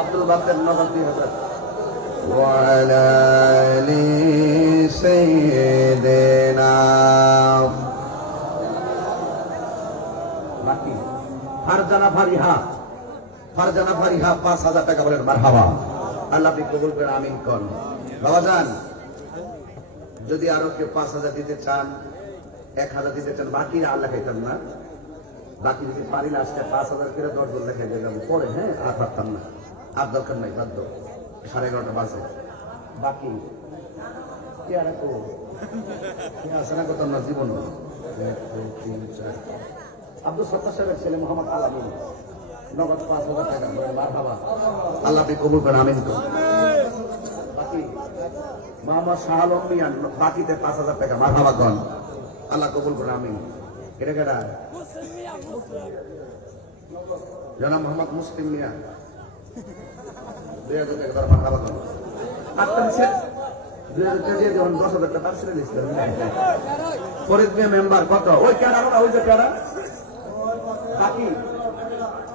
আব্দুল বাকের নগদ 2000 ওয়া আলা আলি সাইয়্যিদিনা। বাকি ফারজানা ফারিহা 5000 টাকা বলেন মারহাবা। আল্লাহ আপনি কবুল করেন আমিন কোন। বাবাজান যদি আরো কেউ 5000 দিতে চান, 1000 দিতে চান, বাকি আল্লাহ খাইতাম না। বাকি যদি পারি না আজকে 5000 করে 10 জন লেখা দিয়ে যাবো পরে। হ্যাঁ আর পারতাম না, আর দরকার নাই, বাধ্য 11:30 বাজে। বাকি কি আর আছে না কত না জীবন। 1 2 3 4 আব্দুল সত্তার সাহেবের ছেলে মোহাম্মদ আলামিন নগদ 5000 টাকা মারহাবা। আল্লাহ আপনি কবুল করেন আমিন কোন। বাকি মোহাম্মদ শাহ আলম মিয়া বাকিতে 5000 টাকা মারহাবা কোন। আল্লাহ কবুল করেন আমিন। এটা কেডা? জনাব মোহাম্মদ মুসলিম মিয়া 2000 টাকা মারহাবা কোন। ফরিদ মিয়া মেম্বার কত? ওই কেডা ওই যে কেডা বাকি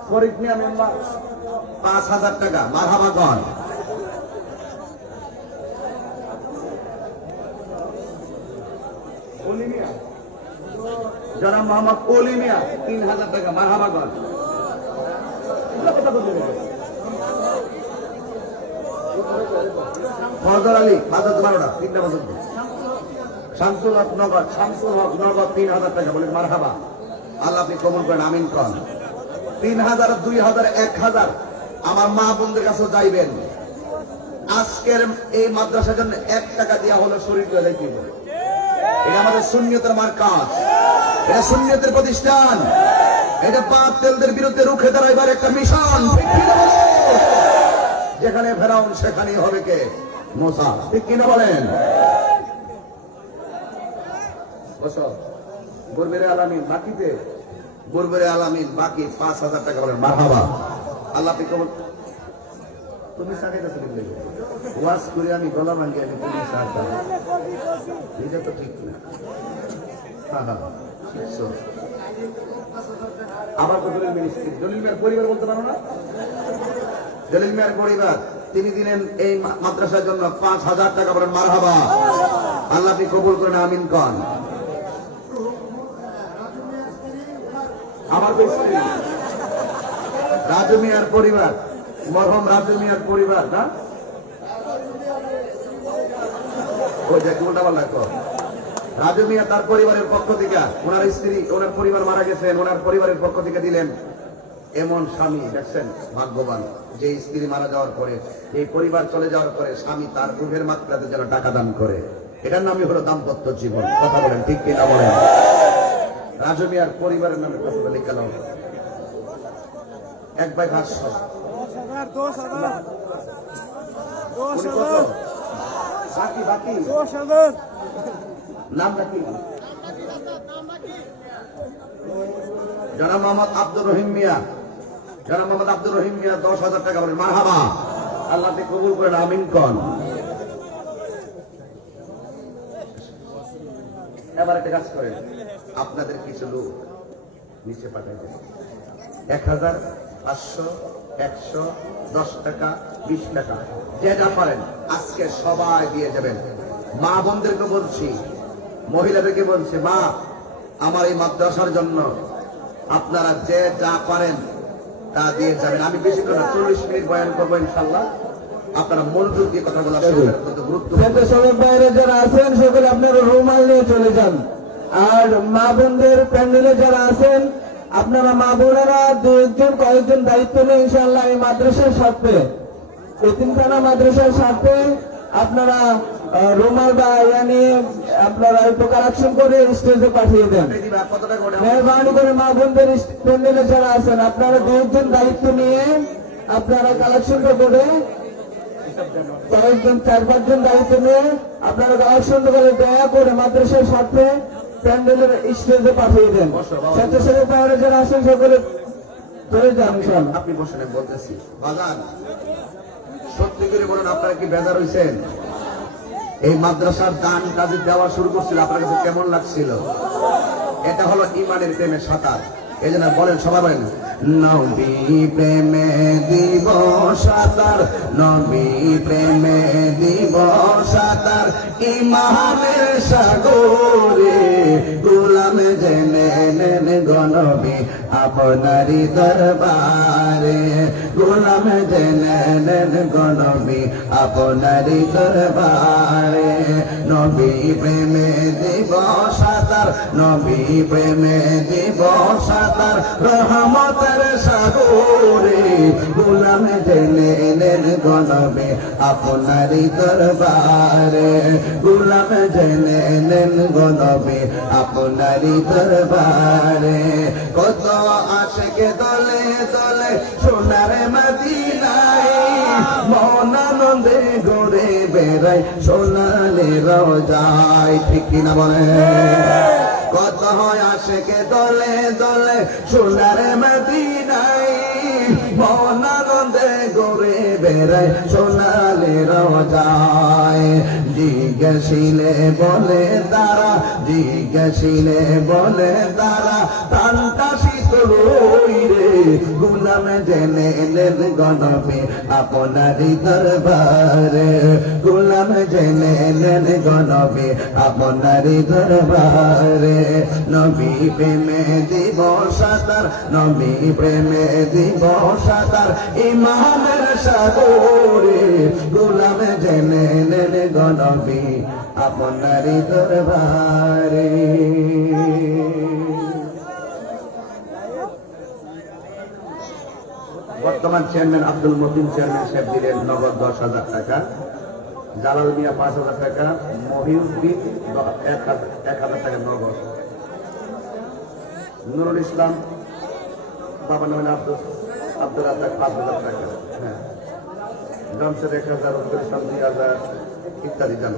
ফরিদ মিয়া মেম্বার 5000 টাকা মারহাবা কোন। জনাব মোহাম্মদ অলি মিয়া 3000 টাকা মারহাবা কোন। ফজর আলী বাজার 12টা 3টা বাজার। শামসুল হক নগদ 3000 টাকা বলেন মারহাবা। আল্লাহ আপনি কবুল করেন আমিন কোন। 3000 2000 1000 আমার মা বোনদের কাছে যাইবেন। আজকের এই মাদ্রাসার জন্য 1 টাকা দেওয়া হলো শরীর হয়ে দিব। এটা আমাদের সুন্নিয়তের মার্কাজ, এটা সুন্নিয়তের প্রতিষ্ঠান, এটা বাতিলদের বিরুদ্ধে রুখে দাঁড়াইবার একটা মিশন। যেখানে ফেরাউন সেখানেই হবে কে? মুসা। ঠিক কিনা বলেন? বুরবেরে আলামিন বাকিতে বুরবেরে আলামিন বাকি 5000 টাকা বলেন মারহাবা। আল্লাহ আপনি কবুল। তুমি সাকাইতেছ কিন্তু ওয়াজ করে আমি গলা ভাঙ্গি আমি তুমি সাকা এটা তো ঠিক না। আবার তো দলিল মিনিস্ট্রি দলিল মিয়ার পরিবার বলতে পারো না? দলিল মিয়ার পরিবার তিনি দিলেন এই মাদ্রাসার জন্য 5000 টাকা বলেন মারহাবা। আল্লাহ আপনি কবুল করেন আমিন কোন। আমার তো স্ত্রী রাজু মিয়ার পরিবার, মরহুম রাজু মিয়ার পরিবার না ওই যে উল্টা পাল্টা রাজু মিয়া তার পরিবারের পক্ষ থেকে ওনার স্ত্রী ওনার পরিবার মারা গেছেন, ওনার পরিবারের পক্ষ থেকে দিলেন। এমন স্বামী দেখছেন ভাগ্যবান যে স্ত্রী মারা যাওয়ার পরে এই পরিবার চলে যাওয়ার পরে স্বামী তার রূহের মাত্রাতে যেন টাকা দান করে। এটার নামই হলো দাম্পত্য জীবন। কথা বলেন ঠিক কিনা বলেন? রাজু মিয়ার পরিবারের নামে কথা লিখালাম। 1 বাই 500 বাকি বাকি নাম নাকি জনাব মোহাম্মদ আব্দুর রহিম মিয়া, জনাব মোহাম্মদ আব্দুর রহিম মিয়া 10,000 টাকা বলেন মারহাবা। আল্লাহ কবুল করেন আমিন কোন। এবার একটা কাজ করেন, আপনাদের কিছু লোক নিচে পাঠাইবেন 1000 500 100 10 টাকা 20 টাকা যেটা পারেন আজকে সবাই দিয়ে যাবেন। মা বোনদেরকে বলছি, মহিলাদেরকে বলছি, মা আমার এই মাদ্রাসার জন্য আপনারা যে যা পারেন তা দিয়ে যাবেন। আমি বেশি করে 40 মিনিট বয়ান করবো ইনশাল্লাহ। আপনারা মনোযোগ দিয়ে কথাগুলো শুনবেন, অত্যন্ত গুরুত্বপূর্ণ। সবাই বাইরে যারা আছেন সকলে আপনারা রুমাল নিয়ে চলে যান। আর মা বোনদের প্যান্ডেলে যারা আছেন আপনারা মা বোনেরা দুইজন কয়েকজন দায়িত্ব নিয়ে ইনশাআল্লাহ এই মাদ্রাসার স্বার্থে, এতিমখানা মাদ্রাসার স্বার্থে আপনারা রুমাল বা ইয়া নিয়ে আপনারা একটু কালেকশন করে স্টেজে পাঠিয়ে দেন। মেহরবানি করে মা বোনদের প্যান্ডেলে যারা আছেন আপনারা দুইজন দায়িত্ব নিয়ে আপনারা কালেকশন করে কয়েকজন 4-5 জন দায়িত্ব নিয়ে আপনারা কালেকশন করে দয়া করে মাদ্রাসার স্বার্থে প্যান্ডেলের স্টেজে পাঠিয়ে দেন। স্বেচ্ছাসেবক ভাইরা যারা আছেন সকলে চলে যান ইনশাআল্লাহ। আপনি বসেন, বলতেছি বাজান সত্যি করে বলুন, আপনারা কি বেজার হয়েছেন? এই মাদ্রাসার দান কাজে দেওয়া শুরু করছিল, আপনার কাছে কেমন লাগছিল? এটা হলো ইমানের প্রেমের সাঁতার। এই জন্য বলেন, সবাই বলেন নবী প্রেমে দিব সাঁতার, নবী প্রেমে দিব সাঁতার, ইমানের সাগরে গোলাম জেনে নেন গনবী আপনারি দরবারে, গোলাম জেনে নেন গনবী আপনারি দরবারে, নবী প্রেমে দিব সাঁতার, নবী প্রেমে দিব সাঁতার, রহমতের সাগরে গোলাম জেনে নেন গনবী আপনারি দরবারে, গোলাম জেনে নেন গনবী আপনারি দরবারে। কত আশিকে দলে দলে সোনার মদিনায় মন আনন্দে ঘুরে বেড়ায় সোনালি রোজায়, ঠিক কিনা বলে? কত হয় আশিকে দলে দলে সোনার মদিনায় মন আনন্দে ঘুরে বেড়ায় সোনালি রোজায়। জিজ্ঞাসিলে বলে তারা, জিজ্ঞাসিলে বলে তারা, প্রাণটা শীতল রে গোলাম জেনে নেন গনবী আপনারি দরবারে, গোলাম জেনে নেন গনবী আপনারি দরবারে, নবী প্রেমে দিব সাঁতার, নবী প্রেমে দিব সাঁতার, ইমানের সাগরে গোলাম জেনে নেন গনবী আপনারি দরবারে। বর্তমান চেয়ারম্যান আব্দুল মতিন চেয়ারম্যান সাহেব দিলেন নগদ 10,000 টাকা, জালাল মিয়া 5,000 টাকা, মহিউদ্দিন 1,000 টাকা নগদ, নুরুল ইসলাম বাবা নাম আব্দুল রাজ্জাক 5,000 টাকা, হ্যাঁ, জমশেদ 1,000, রফিকুল ইসলাম 2,000 ইত্যাদি জান।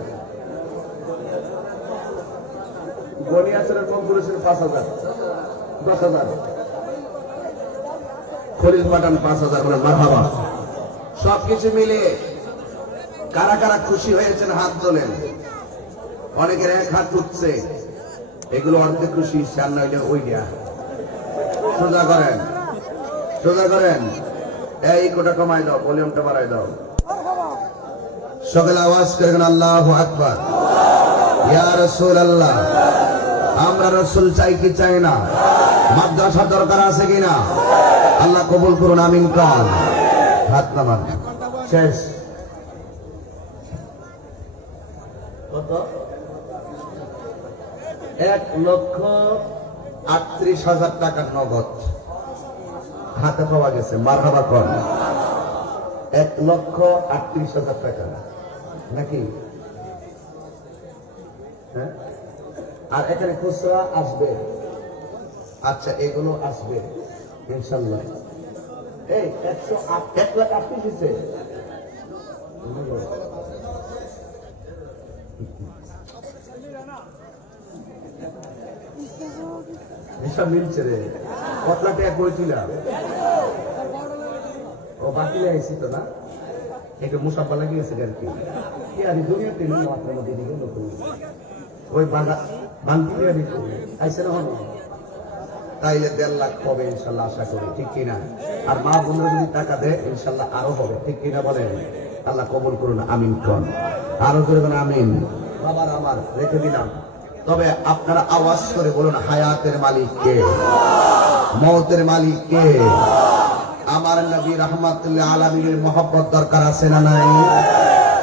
গনি আসরের মকবুল হোসেন 5,000, 10,000, খলিল পাঠান 5,000 করে মারহাবা। সবকিছু মিলে কারা কারা খুশি হয়েছেন হাত তোলেন। অনেকের এক হাত উঠছে, এগুলো অর্ধেক খুশি, সার নইলে ওই দেয়া। সোজা করেন, সোজা করেন, এই কোটা কমাই দাও, ভলিউমটা বাড়াই দাও। সকলে আওয়াজ করেন আল্লাহু আকবার, ইয়া রাসূলুল্লাহ। আমরা রাসূল চাই কি চাই না? মাদ্রাসা দরকার আছে কিনা? আল্লাহ কবুল করুন, আমিন কন। হাত নামান, শেষ। কত? 1,38,000 টাকার নগদ হাতে পাওয়া গেছে, মারহাবা কর। 1,38,000 টাকা নাকি? হ্যাঁ, আর এখানে খুচরা আসবে। আচ্ছা, এগুলো আসবে ইনশাল্লাহ। এই 1,38,000 হিসাব মিলছে রে। কতলা টাকা করেছিলাম? ও বাকি আইসি তো না, একটু মুসাফা লাগিয়েছে আর কি। আর দুনিয়াতে আপনার মধ্যে দিকে নতুন ওই বাংতি আইসে না, তাইলে 1.5 লাখ হবে ইনশাল্লাহ, আশা করি, ঠিক কিনা? আর মা বোনরা যদি টাকা দেয় ইনশাল্লাহ আরো হবে, ঠিক কিনা বলেন? আল্লাহ কবুল করুন, আমিন কন। আরো করবেন আমিন। বাবার আমার রেখে দিলাম, তবে আপনারা আওয়াজ করে বলুন, হায়াতের মালিক কে? মওতের মালিক কে? আমার নবী রাহমাতুল্লিল আলামিনের মহব্বত দরকার আছে না নাই?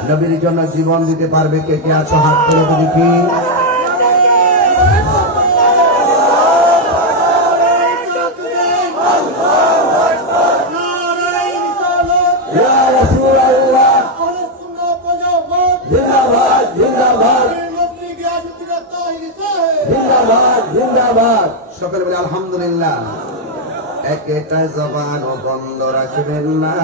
নবীর জন্য জীবন দিতে পারবে কে কে আছো? হাত তুলে তো দেখি। ইয়া রাসূলুল্লাহ জিন্দাবাদ জিন্দাবাদ জিন্দাবাদ জিন্দাবাদ। সকলে বলে আলহামদুলিল্লাহ। একটা জবান ও বন্ধ রাখবেন না,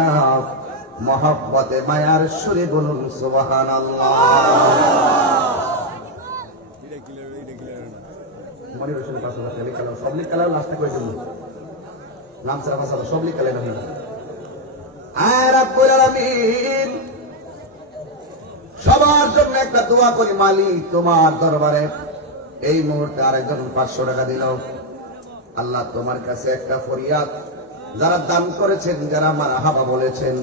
মহব্বতে মায়ার সুরে বলুন সুবহানাল্লাহ। মনির হোসেন পাঁচ হাজার লিখ কালাম, সব লিখ কালাম লাস্টে কই দেব নাম ছাড়া পাঁচ হাজার সব লিখ কালাম না। আয় রাব্বুল আলামিন, সবার জন্য একটা দোয়া করি মালিক তোমার দরবারে। এই মুহূর্তে আরেকজন 500 টাকা দিল। আল্লাহ তোমার কাছে একটা ফরিয়াদ, যারা দান করেছেন, যারা মারহাবা বলেছেন,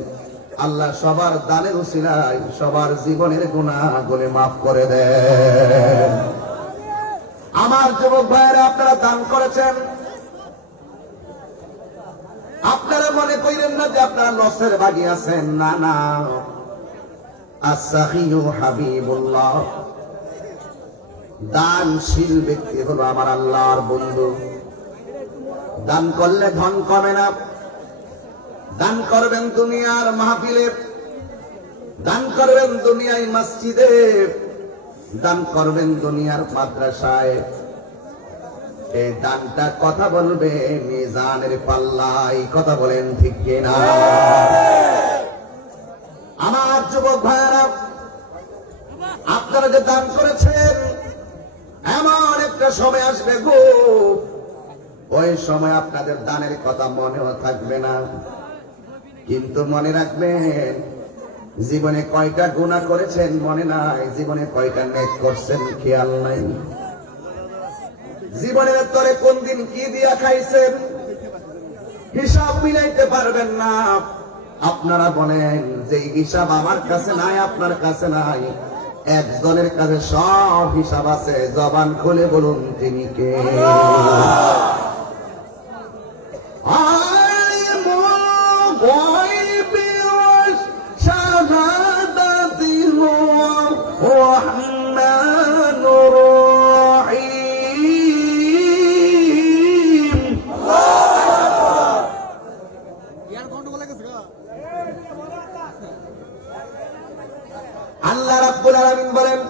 আল্লাহ সবার দানের উসিলায় সবার জীবনের গুনাহগুলো মাফ করে দেন। আমার যুবক ভাইয়েরা, আপনারা দান করেছেন, আপনারা মনে করেন না যে আপনারা লসের ভাগী আছেন, না না। আস-সাখিয়ু হাবিবুল্লাহ, দানশীল ব্যক্তি হলো আমার আল্লাহর বন্ধু। দান করলে ধন কমে না। দান করবেন দুনিয়ার মাহফিলে, দান করবেন দুনিয়ায় মসজিদে, দান করবেন দুনিয়ার মাদ্রাসায়। এই দানটা কথা বলবে মিজানের পাল্লায়। কথা বলেন ঠিক কিনা? আমার যুবক ভাইয়েরা, আপনারা যে দান করেছেন, এমন একটা সময় আসবে গো, ওই সময় আপনাদের দানের কথা মনেও থাকবে না। কিন্তু মনে রাখবেন, জীবনে কয়টা গুনাহ করেছেন মনে নাই, জীবনে কয়টা নেক করছেন খেয়াল নাই, জীবনের তরে কোন দিন কি দিয়া খাইছেন হিসাব মিলাইতে পারবেন না। আপনারা বলেন যে হিসাব আমার কাছে নাই, আপনার কাছে নাই, একজনের কাছে সব হিসাব আছে। জবান খুলে বলুন তিনি কে? আল্লাহ রাব্বুল আলামিন বলেন,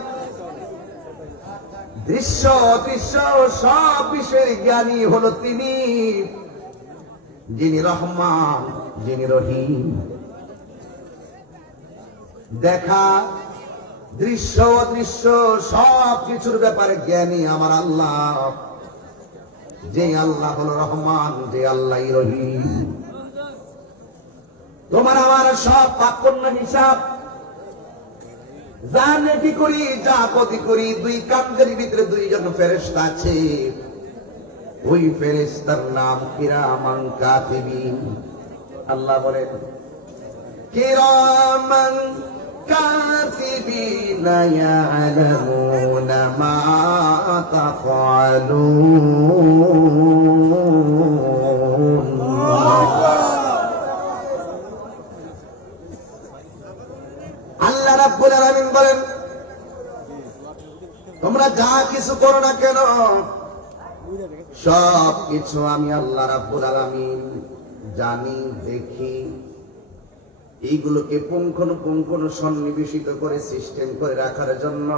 দৃশ্য দৃশ্য সব বিষয়ের জ্ঞানী হলো তিনি, যিনি রহমান, যিনি রহিম। দেখা দৃশ্য অদৃশ্য সব কিছুর ব্যাপারে জ্ঞানী আমার আল্লাহ। যে আল্লাহ হলো রহমান, যে আল্লাহ রহিম। তোমার আমার সব পাপ পুণ্য হিসাব, যা নেকি করি, যা ক্ষতি করি, দুই কান্দের ভিতরে দুইজন ফেরেশতা আছে। ওই ফেরেশতার নাম কিরামান কাতিবিন। আল্লাহ বলেন, কিরামান কাতিবিন ইয়ালামুনা মা তাফআলুন। আল্লাহ রাব্বুল আলামিন বলেন, তোমরা যা কিছু করো না কেন, সব কিছু আমি আল্লাহ রাব্বুল আলামিন জানি, দেখি। এইগুলোকে পুঙ্খানুপুঙ্খানু সন্নিবেশিত করে সিস্টেম করে রাখার জন্য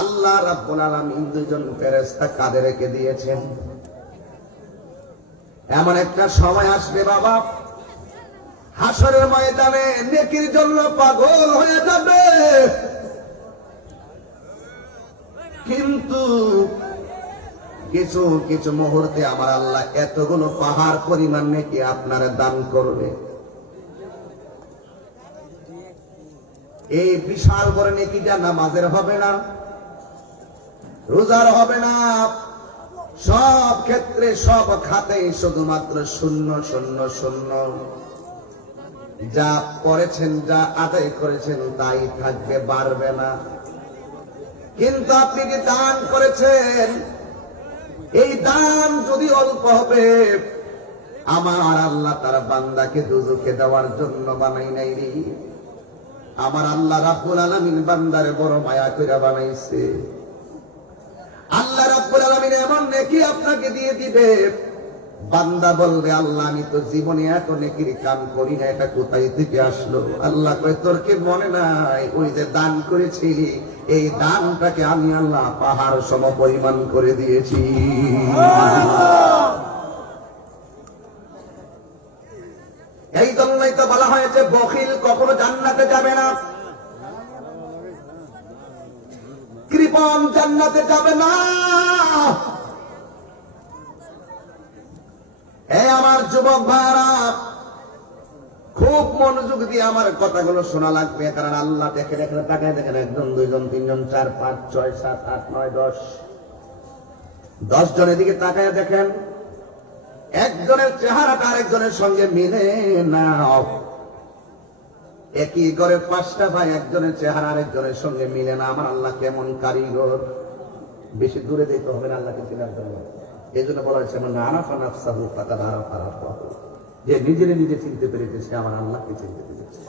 আল্লাহ রাব্বুল আলামিন দুজন ফেরেশতা কাঁধে রেখে দিয়েছেন। এমন একটা সময় আসবে বাবা, হাসরের ময়দানে নেকির জন্য পাগল হয়ে যাবে, কিন্তু কিছু কিছু মুহূর্তে আমার আল্লাহ এতগুলো পাহাড় পরিমাণ নেকি আপনারা দান করবে। এই বিশাল বড় নেকিটা নামাজের হবে না, রোজার হবে না, সব ক্ষেত্রে সব খাতে শুধুমাত্র শূন্য শূন্য শূন্য। যা করেছেন, যা আদায় করেছেন তাই থাকবে, বাড়বে না। কিন্তু আপনি যে দান করেছেন, এই দান যদি অল্প হবে, আমার আল্লাহ তার বান্দাকে দোজখে দেওয়ার জন্য বানাই নাই রে। আমার আল্লাহ রাব্বুল আলামিন বান্দারে বড় মায়া কইরা বানাইছে। আল্লাহ রাব্বুল আলামিন এমন নেকি আপনাকে দিয়ে দিবে, বান্দা বলবে আল্লাহ আমি তো জীবনে এত নেকির কাম করি না, এটা কোথায় থেকে আসলো? আল্লাহ কয় তোর কি মনে নাই ওই যে দান করেছিলি, এই দানটাকে আমি আল্লাহ পাহাড় সম পরিমাণ করে দিয়েছি। এই জন্যই তো বলা হয়েছে বখিল কখনো জান্নাতে যাবে না, কৃপণ জান্নাতে যাবে না। হে আমার যুবক ভাইরা, খুব মনোযোগ দিয়ে আমার কথাগুলো শোনা লাগবে, কারণ আল্লাহ দেখেন এখানে তাকায় দেখেন 1 জন 2 জন 3 জন 4 5 6 7 8 9 10 জনের দিকে তাকায় দেখেন, একজনের চেহারাটা আরেকজনের সঙ্গে মিলে না। একই করে 5টা ভাই, একজনের চেহারা আরেকজনের সঙ্গে মিলে না। আমার আল্লাহ কেমন কারিগর, বেশি দূরে যেতে হবে না আল্লাহকে চেনার জন্য। এই জন্য বলা হয়েছে আমার আরাফা নাফসাহু ফাকাদ আরাফা রাব্বাহু, যে নিজে নিজে চিনতে পেরেছে সে আমার আল্লাহকে চিনতে পেরেছে।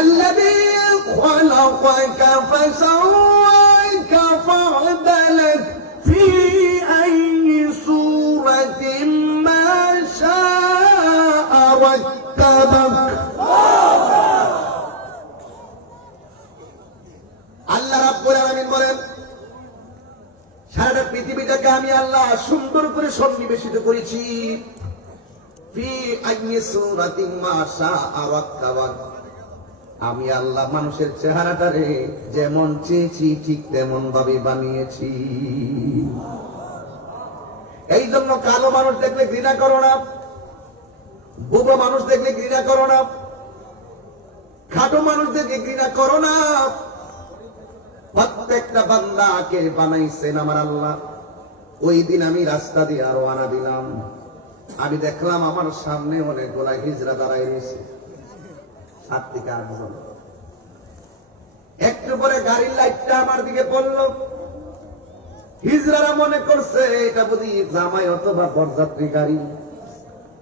আল্লাযী খালাকাকা ফাসাওয়াকা ফা'দালাক ফি আইয়ি সূরাতিন মা শাআ রাক্কাবাক। আল্লাহ রাব্বুল আলামিন বলেন সারা পৃথিবীটাকে আমি আল্লাহ সুন্দর করে সন্নিবেশিত করেছি। ফি আইয়ি সূরাতিন মা শাআ রাক্কাবাক, আমি আল্লাহ মানুষের চেহারাটারে যেমন চেয়েছি ঠিক তেমন ভাবে বানিয়েছি। এই জন্য কালো মানুষ দেখলে ঘৃণা করো না, বুড়ো মানুষ দেখলে ঘৃণা করো না, খাটো মানুষ দেখলে ঘৃণা করো না। প্রত্যেকটা বান্দাকে বানাইছেন আমার আল্লাহ। ওই দিন আমি রাস্তা দিয়ে রওনা দিলাম, আমি দেখলাম আমার সামনে অনেকগুলা হিজড়া দাঁড়াই রয়েছে, 7 থেকে 8 জন। একটু পরে গাড়ির লাইটটা আমার দিকে পড়লো, হিজড়ারা মনে করছে এটা বুঝি জামাই অথবা বরযাত্রী গাড়ি।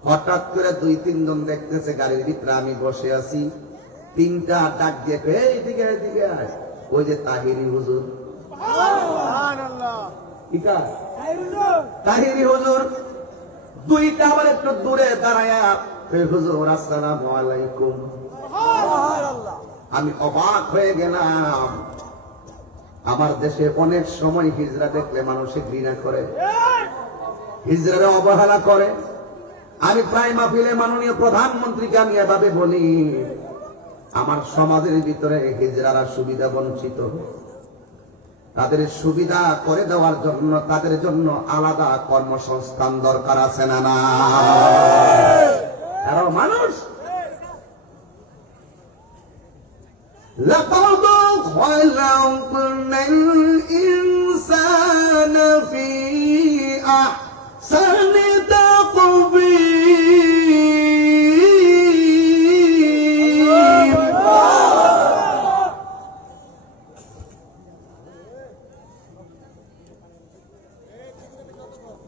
হঠাৎ করে 2-3 জন দেখতেছে গাড়ির ভিতরে আমি বসে আছি, 3টা ডাক দিয়ে এইদিকে এইদিকে আয়। ওই যে তাহিরি হুজুর, তাহিরি হুজুর 2টা আবার একটু দূরে দাঁড়ায়া হুজুর আসসালামু আলাইকুম। আমি অবাক হয়ে গেলাম। আমার দেশে অনেক সময় হিজড়া দেখলে মানুষে ঘৃণা করে, হিজড়ারা অবহেলা করে। আমি প্রায় মাহফিলে মাননীয় প্রধানমন্ত্রীকে আমি এভাবে বলি, আমার সমাজের ভিতরে হিজড়ারা সুবিধা বঞ্চিত, তাদের সুবিধা করে দেওয়ার জন্য তাদের জন্য আলাদা কর্মসংস্থান দরকার আছে না? না, এরাও মানুষ। لقد خلقنا الإنسان في أحسن تقويم।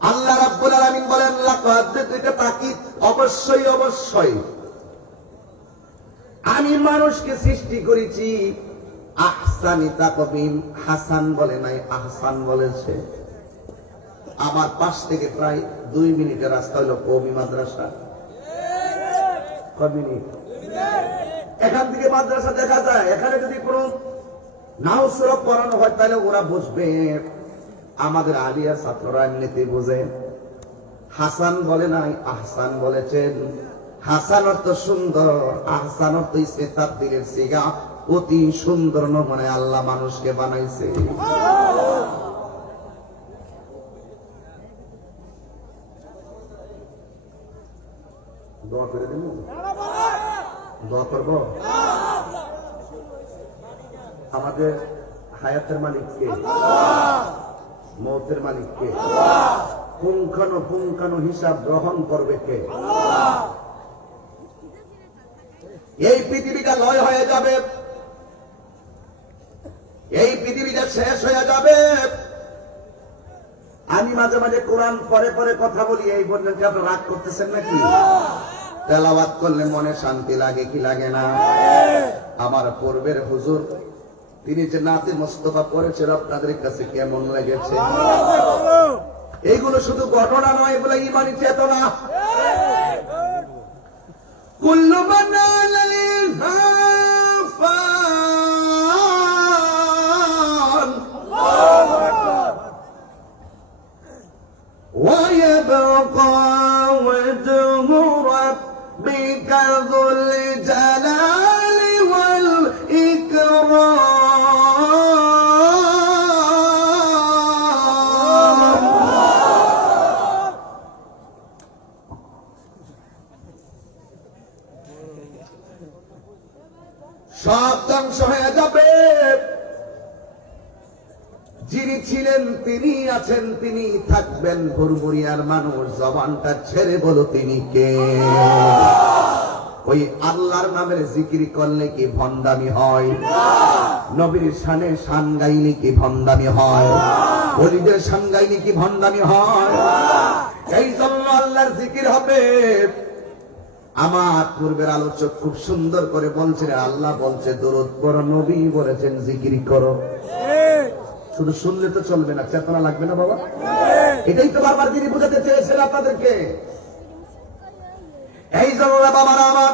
আল্লাহ রাব্বুল আলামিন বলেন লাকাদ, এটা তাকিদ, অবশ্যই অবশ্যই আমি মানুষকে সৃষ্টি করেছি আহসানি তাকবীম। হাসান বলে নাই, আহসান বলেছে। আমার পাশ থেকে প্রায় 2 মিনিটের রাস্তা হলো কওমি মাদ্রাসা। কয় মিনিট? এখান থেকে মাদ্রাসা দেখা যায়। এখানে যদি কোনো নাও সুরত পড়ানো হয় তাহলে ওরা বুঝবে, আমাদের আলিয়া ছাত্ররা এমনিতে বোঝে। হাসান বলে নাই, আহসান বলেছেন। হাসান অর্থ সুন্দর, আহসান অর্থ ইসমে তাফদীলের সিগা, অতি সুন্দর নমুনে আল্লাহ মানুষকে বানাইছে। দোয়া করে দেব, দোয়া করব। আমাদের হায়াতের মালিক কে? মৌতের মালিক কে? পুঙ্খানু হিসাব গ্রহণ করবে কে? এই পৃথিবীটা লয় হয়ে যাবে, এই পৃথিবীটা শেষ হয়ে যাবে। আমি মাঝে মাঝে কোরআন পরে পরে কথা বলি, এই বললেন কি আপনারা রাগ করতেছেন নাকি? তেলাওয়াত করলে মনে শান্তি লাগে কি লাগে না? আমার পূর্বের হুজুর তিনি যে নাতে মোস্তফা পড়েছেন আপনাদের কাছে কেমন লেগেছে? এইগুলো শুধু ঘটনা নয়, এগুলো ইমানি চেতনা। কুল্লু মান আলাইহা ফান ওয়া ইয়াবকা ওয়াজহু রাব্বিকা যুল জালালি ওয়াল ইকরাম। সব ধ্বংস হয়ে যাবে, যিনি ছিলেন তিনি আছেন, তিনি থাকবেন। বুরবুরিয়ার মানুষ জবানটা ছেড়ে বলো তিনি কে? ওই আল্লাহর নামের জিকির করলে কি ভণ্ডামি হয়? নবীর শানে শান গাইলে কি ভণ্ডামি হয়? ওলিদের শান গাইলে কি ভণ্ডামি হয়? এই জন্য আল্লাহর জিকির হবে। আমার পূর্বের আলোচক খুব সুন্দর করে বলছিলেন, আল্লাহ বলছে দরুদ পড়ো, নবী বলেছেন জিকির করো। শুধু শুনলে তো চলবে না, চেতনা লাগবে না বাবা? এটাই তো বারবার তিনি বোঝাতে চেয়েছেন আপনাদেরকে। এই জন্য বাবারা আমার,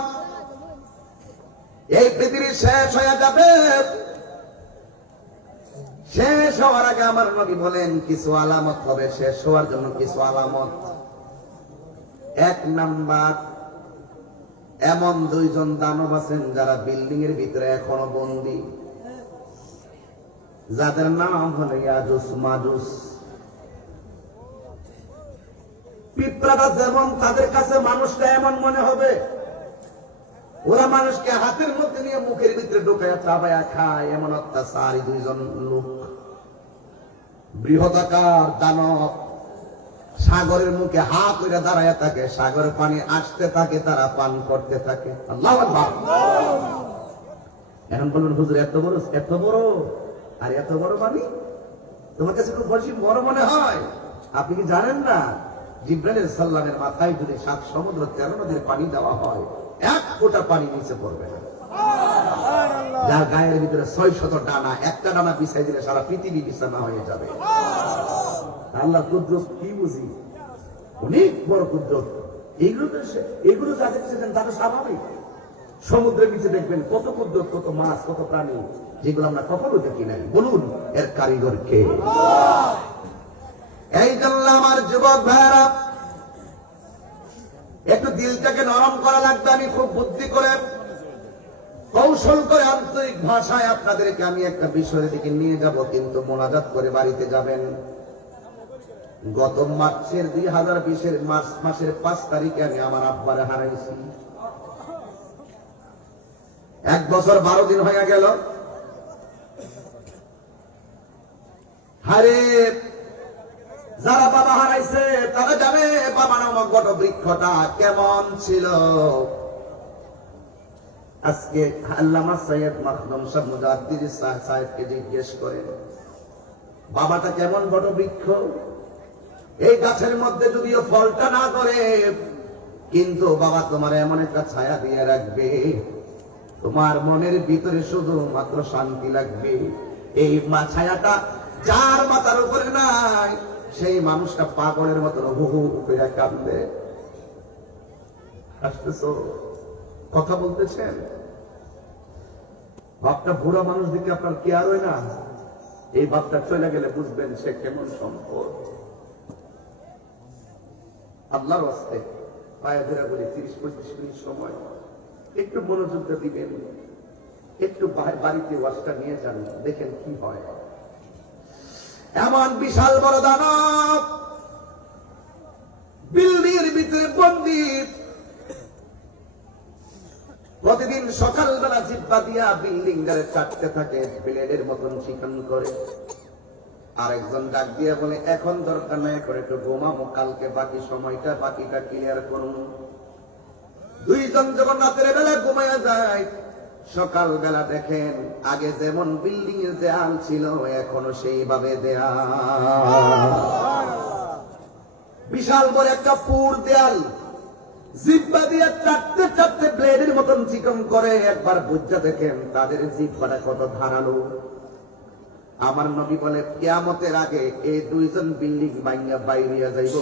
এই পৃথিবী শেষ হয়ে যাবে, শেষ হওয়ার আগে আমার নবী বলেন কিছু আলামত হবে, শেষ হওয়ার জন্য কিছু আলামত। এক নাম্বার, এমন দুইজন দানব আছেন যারা বিল্ডিং এর ভিতরে এখনো বন্দী, যাদের নাম হলো ইয়াজুস মাজুস। পিঁপড়াটা যেমন তাদের কাছে মানুষটা এমন মনে হবে, ওরা মানুষকে হাতের মধ্যে নিয়ে মুখের ভিতরে ঢোকায়া চাবায়া খায়, এমন অত্যাচারী দুইজন লোক। বৃহদাকার দানব সাগরের মুখে হা করে দাঁড়ায় থাকে, সাগরের পানি আসতে থাকে, তারা পান করতে থাকে। আল্লাহু আকবার। এখন বলুন হুজুর এত বড়, এত বড়, আর এত বড় পানি তোমার কাছে খুব বেশি বড় মনে হয়? আপনি কি জানেন না জিবরাইল সাল্লামের মাথায় যদি 7 সমুদ্র 13 নদীর পানি দেওয়া হয়, 1 ফোঁটা পানি নিচে পড়বে না। যার গায়ের ভিতরে 600 ডানা, একটা ডানা বিছাই দিলে সারা পৃথিবী বিছানা হয়ে যাবে। আল্লাহ কুদরত কি বুঝি, অনেক বড় কুদরত। এগুলো যাদের চেয়েছেন তাদের স্বাভাবিক। সমুদ্রের নিচে দেখবেন কত কুদরত, কত মাছ, কত প্রাণী, যেগুলো আমরা কখনো দেখি নাই। বলুন এর কারিগর কে? এই জন্য আমার যুবক ভাইরা, একটু দিলটাকে নরম করা লাগবে। আমি খুব বুদ্ধি করে, কৌশল করে, আন্তরিক ভাষায় আপনাদেরকে আমি একটা বিষয়ের দিকে নিয়ে যাব, কিন্তু মোনাজাত করে বাড়িতে যাবেন। গত মার্চের 2020 মার্চ মাসের 5 তারিখে আমি আমার আব্বারে হারাইছি। 1 বছর 12 দিন হয়ে গেল। হারে যারা বাবা হারাইছে তারা জানে বাবা নামক বট বৃক্ষটা কেমন ছিল। আজকে আল্লামা সৈয়দ মাখদুম সাহেব মুজাদ্দিদ সাহেবকে জিজ্ঞেস করেন বাবাটা কেমন বট বৃক্ষ। এই গাছের মধ্যে যদিও ফলটা না ধরে, কিন্তু বাবা তোমার এমন একটা ছায়া দিয়ে রাখবে, তোমার মনের ভিতরে শুধু মাত্র শান্তি লাগবে। এই ছায়াটা যার মাথার উপরে নাই, সেই মানুষটা পাগলের মতন হু হু করে কাঁদবে। আসতেছ, কথা বলতেছেন, বাপটা বুড়া মানুষ দিকে আপনার কেয়ার হয় না। এই বাপটা চলে গেলে বুঝবেন সে কেমন সম্পদ। আল্লাহর ওয়াস্তে পায়ে ধরে বলি 30-35 মিনিট সময় একটু মনোযোগ দিবেন, একটু বাড়িতে ওয়াজটা নিয়ে যান, দেখেন কি হয়। এমন বিশাল বড় দানব বিল্ডিং এর ভিতরে বন্দী, প্রতিদিন সকালবেলা জিব্বা দিয়া বিল্ডিং গারে চাটতে থাকে, ব্লেডের মতন চিকন করে। আরেকজন ডাক দিয়ে বলে এখন দরকার নাই, করে একটু ঘুমাবো, কালকে বাকি সময়টা বাকিটা ক্লিয়ার করুন। দুইজন যখন রাতের বেলা ঘুমাইয়া যায়, সকালবেলা দেখেন আগে যেমন বিল্ডিং এর দেয়াল ছিল এখনো সেইভাবে দেয়াল, বিশাল বড় একটা পুর দেয়াল, জিহ্বা দিয়ে চাটতে চাটতে ব্লেডের মতন চিকন করে, একবার বুঝা দেখেন তাদের জিহ্বাটা কত ধারালো। আমার নবী বলে কিয়ামতের আগে এই দুইজন বিল্ডিং ভাঙিয়া বাইরিয়া যাইব,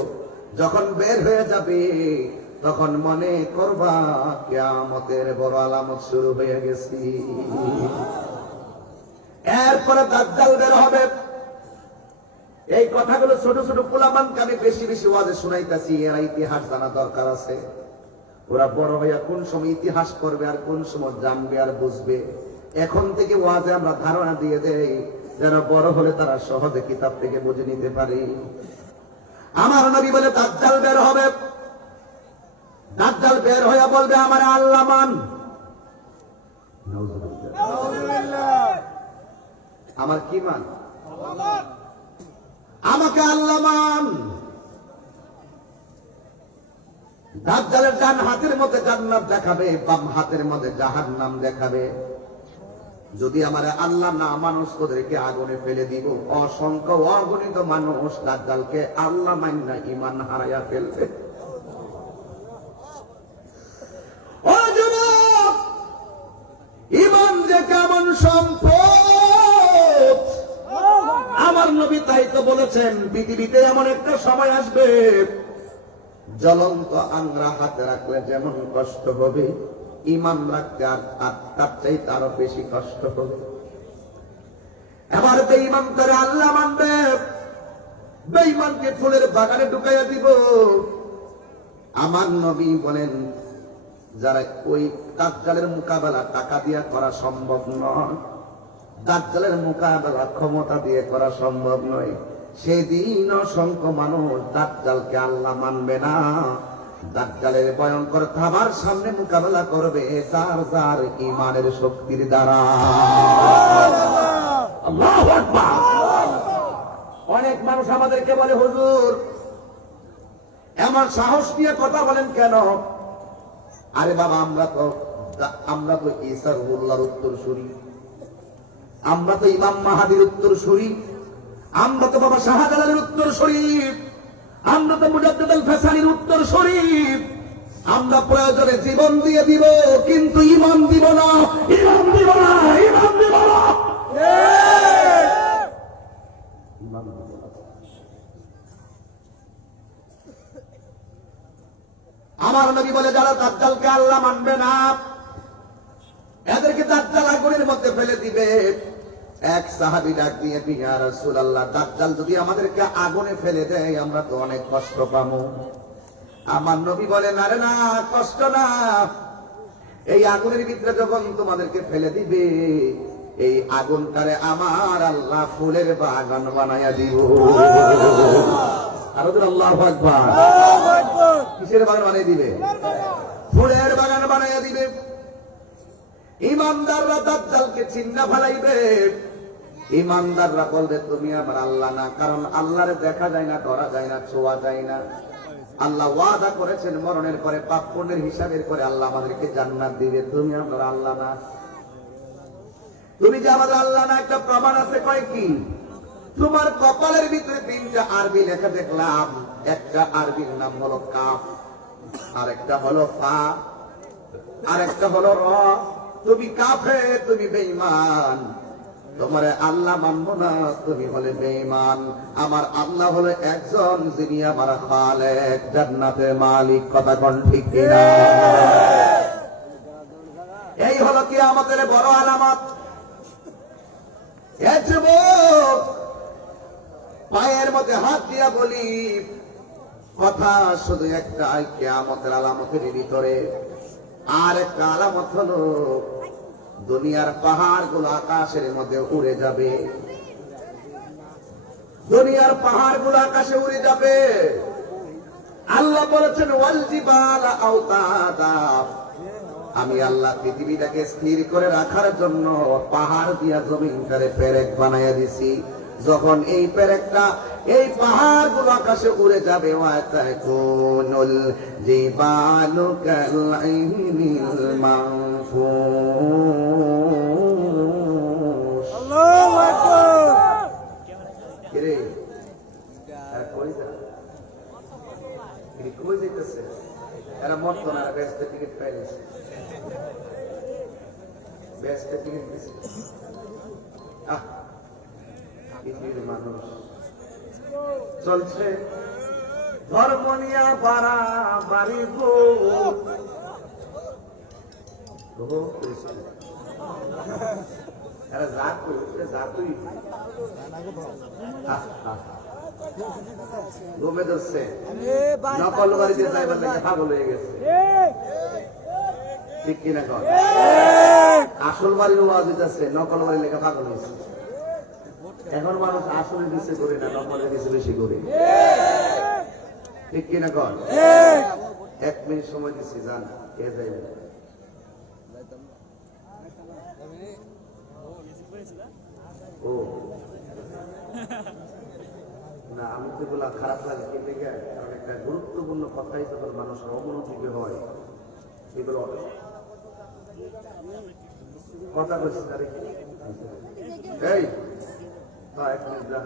যখন বের হয়ে যাবে তখন মনে করবা কিয়ামতের বড় আলামত শুরু হয়ে গেছে। এরপরে দাজ্জাল বের হবে। এই কথাগুলো ছোট ছোট পোলাপানকে আমি বেশি বেশি ওয়াজে শুনাইতেছি, এরা ইতিহাস জানা দরকার আছে। ওরা বড় হইয়া কোন সময় ইতিহাস করবে আর কোন সময় জানবে আর বুঝবে। এখন থেকে ওয়াজে আমরা ধারণা দিয়ে দেই যেন বড় হলে তারা সহজে কিতাব থেকে বুঝে নিতে পারে। আমার নবী বলে দাজ্জাল বের হবে। দাজ্জাল বের হইয়া বলবে আমার আল্লাহ মান, আমার কি মান, আমাকে আল্লাহ মান। দাজ্জালের ডান হাতের মধ্যে জান্নাত দেখাবে, বাম হাতের মধ্যে জাহান্নাম দেখাবে। যদি আমার আল্লাহ না মানুষ তোদেরকে আগুনে ফেলে দিব। অসংখ্য অগণিত মানুষ দাজ্জালকে আল্লাহ মান্না ঈমান হারাইয়া ফেলবে। ও যুবক, ঈমান যে কেমন সম্পদ, আমার নবী তাই তো বলেছেন পৃথিবীতে এমন একটা সময় আসবে জ্বলন্ত আংরা হাতে রাখলে যেমন কষ্ট হবে, ঈমান রাখতে আর তার চাইতে আরো বেশি কষ্ট হবে। এবার বেঈমান করে আল্লাহ মানবে, বেঈমানকে ফুলের বাগানে ঢুকাইয়া দিব। আমার নবী বলেন যারা ওই দাজ্জালের মোকাবেলা টাকা দিয়ে করা সম্ভব নয়, দাজ্জালের মোকাবেলা ক্ষমতা দিয়ে করা সম্ভব নয়, সেদিন অসংখ্য মানুষ দাজ্জালকে আল্লাহ মানবে না। দাজ্জালের ভয়ঙ্কর থাবার সামনে মোকাবেলা করবে যার যার ঈমানের শক্তির দ্বারা। আল্লাহু আকবার। অনেক মানুষ আমাদেরকে বলে হুজুর এমন সাহস নিয়ে কথা বলেন কেন? আরে বাবা, আমরা তো ঈসা রুহুল্লাহর উত্তরসূরি, আমরা তো ইমাম মাহাদির উত্তরসূরি, আমরা তো বাবা শাহজালালের উত্তরসূরি, আমরা তো মুজাদ্দিদ আল ফাসানির উত্তরসূরি। আমরা প্রয়োজনে জীবন দিয়ে দিব, কিন্তু ঈমান দিব না, ঈমান দিব না, ঈমান দিব না। আমার নবী বলে যারা দাজ্জালকে আল্লাহ মানবে না এদেরকে দাজ্জাল আগুনের মধ্যে ফেলে দিবে। এক সাহাবী ডাক দিয়ে ইয়া রাসূলুল্লাহ, দাজ্জাল যদি আমাদেরকে আগুনে ফেলে দেয় আমরা তো অনেক কষ্ট পাবো। আমার নবী বলেন আরে না, কষ্ট না, এই আগুনের ভিতরে যখন তোমাদেরকে ফেলে দিবে এই আগুনটারে আমার আল্লাহ ফুলের বাগান বানাইয়া দিব। আর আল্লাহু আকবার। কিসের বাগান বানিয়ে দিবে? ফুলের বাগান বানাইয়া দিবে। ইমানদাররা দাজ্জালকে চিন্না ফেলাইবে। ইমানদাররা বলবে তুমি আমার আল্লাহ না, কারণ আল্লাহর দেখা যায় না, ধরা যায় না, ছোঁয়া যায় না। আল্লাহ ওয়াদা করেছেন মরণের পরে পাপ পুণ্যের হিসাবের করে আল্লাহ আমাদেরকে জান্নাত দিবে। তুমি আমার আল্লাহ না, তুমি যে আমাদের আল্লাহ না একটা প্রমাণ আছে। কয় কি? তোমার কপালের ভিতরে 3টা আরবি লেখা দেখলাম। একটা আরবির নাম হলো কাফ, আর একটা হলো ফা, আর একটা হলো র। তুমি কাফে, তুমি বেঈমান, তোমার আল্লাহ মানবো না, তুমি হলে বেঈমান। আমার আল্লাহ হলো একজন, যিনি আমার খালেক, জান্নাতের মালিক। কথা কোন ঠিক কিনা? এই হলো কিয়ামতের বড় আলামত। এ যুবক, পায়ের মধ্যে হাত দিয়া বলি, কথা শুধু একটা, কিয়ামতের আলামতের ভিতরে আর একটা আলামত হলো দুনিয়ার পাহাড়গুলো আকাশের মধ্যে উড়ে যাবে। দুনিয়ার পাহাড়গুলো আকাশে উড়ে যাবে। আল্লাহ বলেছেন ওয়াল জিবালা আওতাদা, আমি আল্লাহ পৃথিবীটাকে স্থির করে রাখার জন্য পাহাড় দিয়া জমিনটারে পেরেক বানাইয়া দিছি। যখন এই পেরেকটা এই পাহাড় গুলো আকাশে উড়ে যাবে ওয়াতাকুনুল জিবালু কালাইনিল মানফুস। আল্লাহু আকবার। কিরে কই যা কই যেতেছে এরা মরতো না, ব্যস্ত টিকিট পাইছে, ব্যস্ত টিকিট দিছে। পৃথিবীর মানুষ চলছে ধর্ম নিয়া পারা বাড়ি গো। এরা যা করছে যা তুই ঘুমে ধরছে, নকল বাড়িতে যাইবার লাগে পাগল হয়ে গেছে, ঠিক কিনা কর? আসল বাড়ির ওয়াজ দিতেছে, নকল বাড়ির লেখা পাগল হয়েছে। এখন মানুষ আসলে দিচ্ছে করে না, নকলের কিছু বেশি করে, ঠিক কিনা কর? 1 মিনিট সময় দিচ্ছি, যান কে যাইবে। ও না, আমি তো এগুলা খারাপ লাগে কিন্তু কারণ একটা গুরুত্বপূর্ণ কথাই যখন মানুষের অমনোযোগী হয় এগুলো কথা বলছি তারে এই 1 মিনিট যান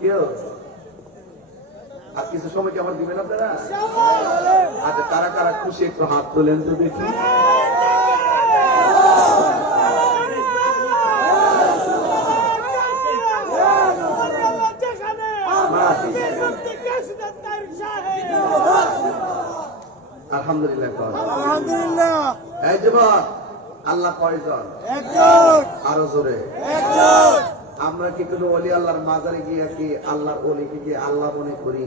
কেউ আর কিছু সময় কি আমার দিবেন আপনারা? আচ্ছা, কারা কারা খুশি একটু হাত তোলেন তো দেখি। আলহামদুলিল্লাহ, আলহামদুলিল্লাহ। এই যুবক, আল্লাহ কয়জন? একজন। আরো জোরে। একজন। আমরা কি কোনো ওলি আল্লাহর মাজারে গিয়ে কি আল্লাহর ওলিকে গিয়ে আল্লাহ মনে করি?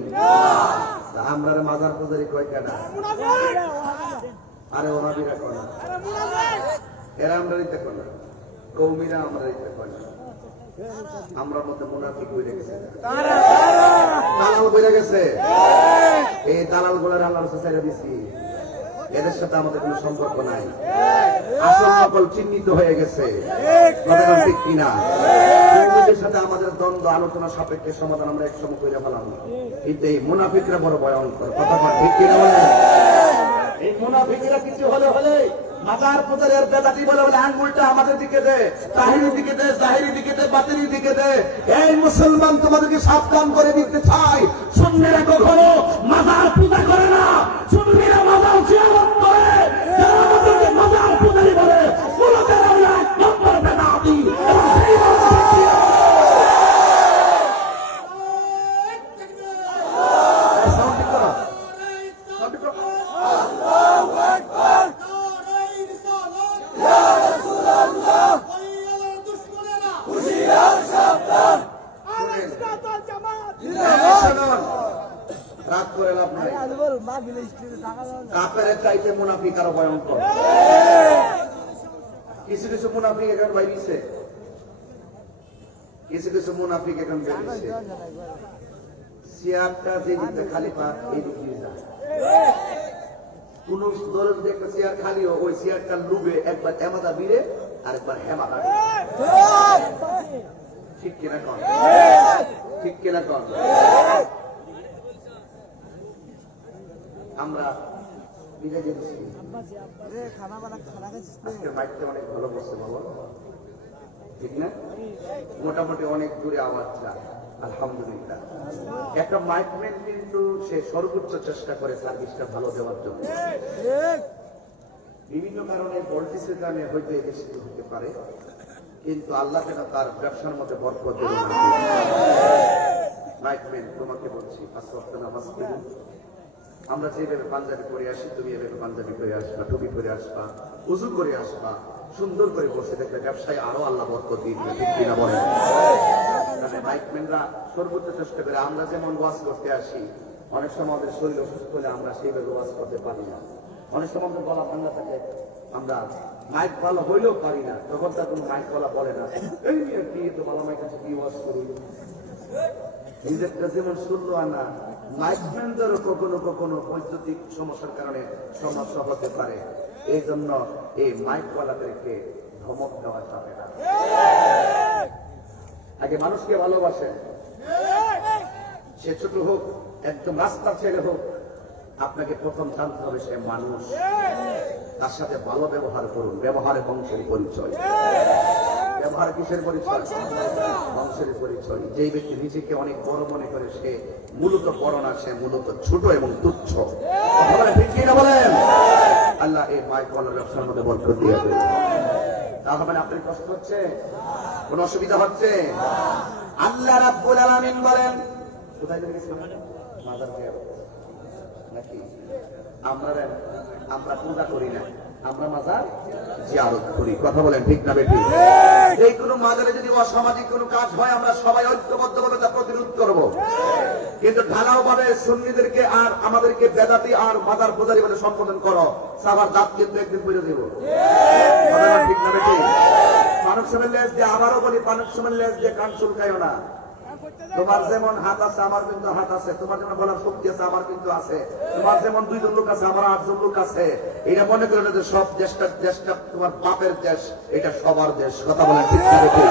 আমরা মাজার পূজারি কয় কেনা? আরে ওনাবিরা কয় না, এরা আমরা দিতে কয় না, কৌমিরা আমরা দিতে কয় না। আমরা মধ্যে মুনাফিক হয়ে গেছে, দালাল হয়ে গেছে। এই দালাল গুলার আল্লাহ ছেড়ে দিছি, এদের সাথে আমাদের কোনো সম্পর্ক নাই। আসল নকল চিহ্নিত হয়ে গেছে, ঠিক কিনা? এদের সাথে আমাদের দ্বন্দ্ব আলোচনা সাপেক্ষে সমাধান আমরা একসময় করে ফেলাম, কিন্তু এই মুনাফিকরা বড় ভয়ঙ্কর। কথা ঠিক কিনা বলে? এই মুনাফিকরা কিছু হলে মাজার পূজারের বেদাটি বলে বলে আঙ্গুলটা আমাদের দিকে দে, তাহিরি দিকে দে, জাহিরি দিকে দে, বাতিনি দিকে দে। এই মুসলমান তোমাদেরকে সাবধান করে দিতে চাই, সুন্নিরা কখনো মাজার পূজা করে না, সুন্নিরা মাজার জিয়ারত করে। যারা আমাদেরকে মাজার পূজারি বলে মূলত আমরা 1 নম্বর বেদাতি। রাগ করে লাভ নাই, কাফেরের চাইতে মুনাফিক আরো ভয়ঙ্কর। কিছু কিছু মুনাফিক এখন বাইরেছে, কিছু কিছু মুনাফিক এখন বেরিয়েছে। চেয়ারটা যে দিকটা খালি পা এই দিক দিয়ে যায়। কোন দলের যদি একটা চেয়ার খালি হয়, ওই চেয়ারটা লুবে একবার হেমাদা বিড়ে আর একবার হেমাদা, ঠিক কিনা কর? ঠিক কিনা কর? আমরা বিজয় দিচ্ছি, আজকের মাইকটা অনেক ভালো বসছে বাবা, ঠিক না? মোটামুটি অনেক দূরে আওয়াজ যায়, আলহামদুলিল্লাহ। একটা মাইকম্যান কিন্তু সে সর্বোচ্চ চেষ্টা করে সার্ভিসটা ভালো দেওয়ার জন্য। বিভিন্ন কারণে ভোল্টেজের কারণে হয়তো এই বেশি হতে পারে, কিন্তু আল্লাহ কেন তার ব্যবসার মধ্যে বরকত দেবেন। মাইকম্যান তোমাকে বলছি, 5 ওয়াক্ত নামাজ পড়ো। আমরা যেভাবে পাঞ্জাবি পরে আসি, তুমি এভাবে পাঞ্জাবি পরে আসবা, টুপি পরে আসবা, উজু করে আসবা, সুন্দর করে বসে দেখবে ব্যবসায় আরো আল্লাহ বরকত দিবে, ঠিক কিনা বলেন? মাইকম্যানরা সর্বোচ্চ চেষ্টা করে। আমরা যেমন ওয়াজ করতে আসি, অনেক সময় আমাদের শরীর অসুস্থ হলে আমরা সেইভাবে ওয়াজ করতে পারি না, অনেক সময় আমাদের গলা ভাঙা থাকে, আমরা মাইক ভালো হইলেও পারি না, তখন তার কোনো মাইক বলা বলে না, এই কি তো ভালো মাইক আছে কি ওয়াজ করুন। নিজেরটা যেমন শুনলো আনা, মাইকম্যানদেরও কখনো কখনো বৈদ্যুতিক সমস্যার কারণে সমস্যা হতে পারে। এই জন্য এই মাইকওয়ালাদেরকে ধমক দেওয়া যাবে না। আগে মানুষকে ভালোবাসেন, সে ছোট হোক, একদম রাস্তার ছেলে হোক, আপনাকে প্রথম জানতে হবে সে মানুষ। তার সাথে ভালো ব্যবহার করুন। ব্যবহারে বংশের পরিচয়। ব্যবহার কিসের পরিচয়? বংশের পরিচয়। যেই ব্যক্তি নিজেকে অনেক বড় মনে করে সে মূলত বড় না, সে মূলত ছোট এবং তুচ্ছ। ঠিক কিনা বলেন? আল্লাহ এই মাইকওয়ালার ব্যবসার মধ্যে বরকত দিয়ে দেবে। তাহলে আপনার কষ্ট হচ্ছে? কোন অসুবিধা হচ্ছে? আল্লাহ রাব্বুল আলামিন বলেন, কোথায় গেছিলেন? মাজার নাকি আমরা পূজা করি না, আমরা মাজার জিয়ারত করি। কথা বলেন ঠিক না বেঠিক? এই কোন মাজারে যদি অসামাজিক কোন কাজ হয় আমরা সবাই ঐক্যবদ্ধভাবে তা প্রতিরোধ করব, কিন্তু ঢালাও ভাবে সুন্নিদেরকে আর আমাদেরকে বেদাতি আর মাজার পূজারী বলে সম্বোধন করো, সাবার দাঁত কিন্তু একদিন বুঝে দেব। কথা বলেন ঠিক না বেঠিক? মানুষ সময় লেজ দিয়ে, আবারও বলি, মানুষ সময় লেজ দিয়ে কান চুলকাইও না। তোমার যেমন হাত আছে আমার কিন্তু হাত আছে, তোমার যেমন বলার শক্তি আছে আমার কিন্তু আছে, তোমার যেমন 2 জন লোক আছে আমার 8 জন লোক আছে। এটা মনে করো না যে সব দেশটা তোমার বাপের দেশ, এটা সবার দেশ। কথা বলেন ঠিক না বেঠিক?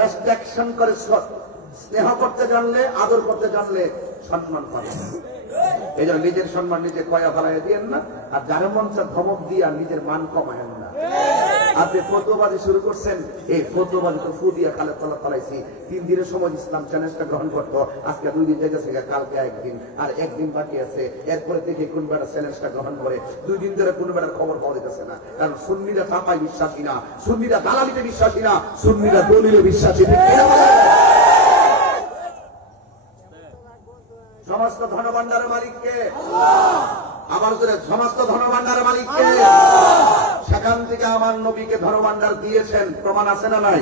রেসপেকশন করে, স্নেহ করতে জানলে, আদর করতে জানলে সম্মান পাবে। এই জন্য নিজের সম্মান নিজে কয়া ফেলাই দিয়েন না, আর যার মন চায় ধমক দিয়া নিজের মান কমায়েন না। আপনি ফতোয়াবাজি শুরু করছেন, এই ফতোয়াবাজি তো ফু দিয়া কালে তলা ফলাইছি। 3 দিনের সময় ইসলাম চ্যালেঞ্জটা গ্রহণ করতো, আজকে 2 দিন গেছে, কালকে 1 দিন, আর 1 দিন বাকি আছে। এরপরে দেখি কোন বেটা চ্যালেঞ্জটা গ্রহণ করে। 2 দিন ধরে কোন বেটার খবর পাওয়া যেতেছে না, কারণ সুন্নিরা চাপায় বিশ্বাসী না, সুন্নিরা দালালিতে বিশ্বাসী না, সুন্নিরা দলিলে বিশ্বাসী। সমস্ত ধনভাণ্ডারের মালিককে আবার করে, সমস্ত ধনভাণ্ডারের মালিককে। সেখান থেকে আমার নবীকে ধনভাণ্ডার দিয়েছেন, প্রমাণ আছে না নাই?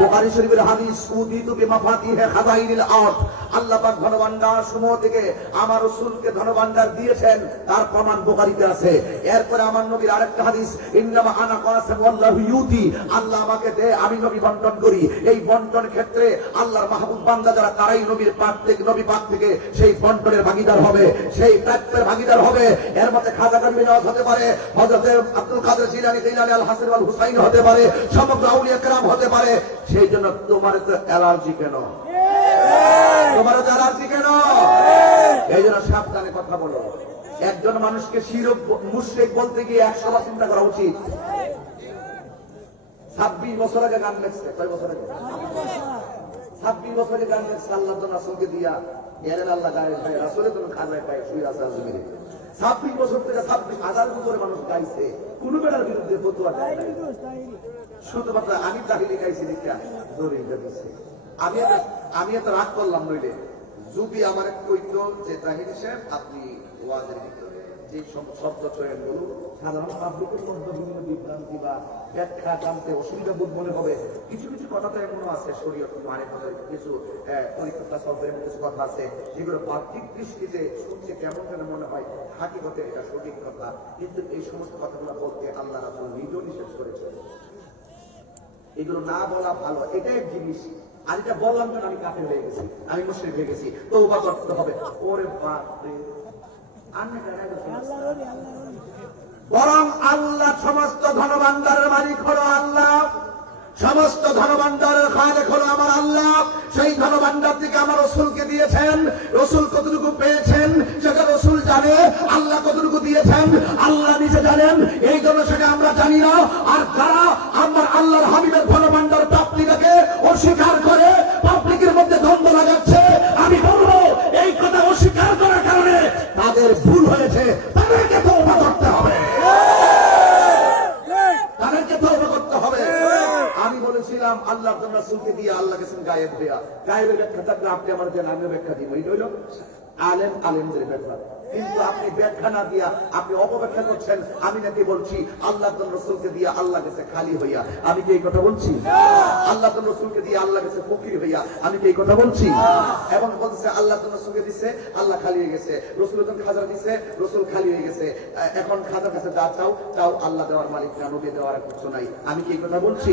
বুখারী শরীফের হাদিস, উদিতু বিমাফাতিহি খাযাইনিল আরদ, আল্লাহ পাক ধনভাণ্ডার সমূহ থেকে আমার রাসূলকে ধনভাণ্ডার দিয়েছেন, তার প্রমাণ বুখারীতে আছে। এরপরে আমার নবীর আরেকটা হাদিস, ইন্নামা আনা কাসিম ওয়াল্লাহু ইউতি, আল্লাহ আমাকে দেয়, আমি নবী বন্টন করি। এই বন্টন ক্ষেত্রে আল্লাহর মাহবুব বান্দা যারা, তারাই নবী পাক থেকে সেই বন্টনের ভাগীদার হবে, সেই প্রাপ্যের ভাগীদার হবে। এর মধ্যে খাজা গম্ভীর হতে পারে, হযরত আব্দুল কাদের জিলানী, আল হাসান আল হুসাইন হতে পারে, সমগ্র আউলিয়া কেরাম হতে পারে। সেই জন্য তোমার তো অ্যালার্জি কেন? তোমার তো অ্যালার্জি কেন? এই জন্য সাবধানে কথা বলো। একজন মানুষকে শিরক মুশরিক বলতে গিয়ে 100 বার চিন্তা করা উচিত। 26 বছর আগে গান লেখছে, কয় বছর আগে? 26 বছর আগে গান লেখছে, আল্লাহ তো রাসূলকে দিয়া, এরেন আল্লাহ গায়ে ভাই রাসূলের জন্য খাজায় পায় শুয়ে আছে আজমিরে। 26 বছর থেকে 26,000 বছরে মানুষ গাইছে, কোন বেটার বিরুদ্ধে ফতোয়া দেয় নাই। শুধুমাত্র আমি তাহিলি গাইছি দেখা দলিল দিছে। আমি এত রাগ করলাম, নইলে যদি আমার কইতো যে তাহিলি সাহেব আপনি ওয়াজের ভিতরে যে শব্দ চয়ন গুলো সাধারণ পাবলিকের মধ্যে বিভিন্ন বিভ্রান্তি বা ব্যাখ্যা জানতে অসুবিধা বোধ মনে হবে। কিছু কিছু কথা তো এমনও আছে শরীয়ত মানে কিছু পরীক্ষা সফরের কিছু কথা আছে যেগুলো বাহ্যিক দৃষ্টিতে শুনছে কেমন যেন মনে হয়, হাকিকতে এটা সঠিক কথা, কিন্তু এই সমস্ত কথাগুলো বলতে আল্লাহ রাসূল নিজেও নিষেধ করেছেন। এগুলো না বলা ভালো, এটা এক জিনিস। আর এটা বললাম কেন আমি কাফের হয়ে গেছি, আমি মুশরিক হয়ে গেছি, তওবা করতে হবে। ওরে বাপ রে, বরং আল্লাহ সমস্ত ধনভাণ্ডারের মালিক হলো আল্লাহ, সমস্ত ধনভাণ্ডারের খালেক হলো আমার আল্লাহ। সেই ধনভাণ্ডার থেকে আমার রাসূলকে দিয়েছেন, রাসূল কতটুকু পেয়েছেন সেটা রাসূল জানে, আল্লাহ কতটুকু দিয়েছেন আল্লাহ নিজে জানেন। এই জন্য সেটা আমরা জানি না। আর যারা আমার আল্লাহর হাবিবের ধনভাণ্ডার প্রাপ্তিটাকে অস্বীকার করে পাবলিকের মধ্যে দ্বন্দ্ব লাগাচ্ছে, আমি বলবো এই কথা অস্বীকার করার কারণে তাদের ভুল হয়েছে, তাদেরকে তওবা করতে হবে, তাদেরকে তওবা করতে হবে। আমি বলেছিলাম আল্লাহ রাসূলকে দিয়ে আল্লাহ গেছেন গায়েব হইয়া, গায়েবের ব্যাখ্যা থাকলে আপনি আমার দেন, আমিও ব্যাখ্যা দিব। এই হইল আলেমদের ব্যাখ্যা। কিন্তু আপনি ব্যাখ্যা না দিয়া আপনি অপব্যাখ্যা করছেন। আমি নাকি বলছি আল্লাহ রাসূলকে দিয়ে আল্লাহ গেছে খালি হইয়া, আমি কি এই কথা বলছি? আল্লাহ রাসূলকে দিয়ে আল্লাহ গেছে ফকির হইয়া, আমি কি এই কথা বলছি? এবং বলতেছে আল্লাহ রাসূলকে দিছে আল্লাহ খালি হয়ে গেছে, রাসূল যখন খাজা দিছে রাসূল খালি হয়ে গেছে, এখন খাজার কাছে যা চাও তাও আল্লাহ দেওয়ার মালিক না, নবী দেওয়ার কিছু নাই। আমি কি এই কথা বলছি?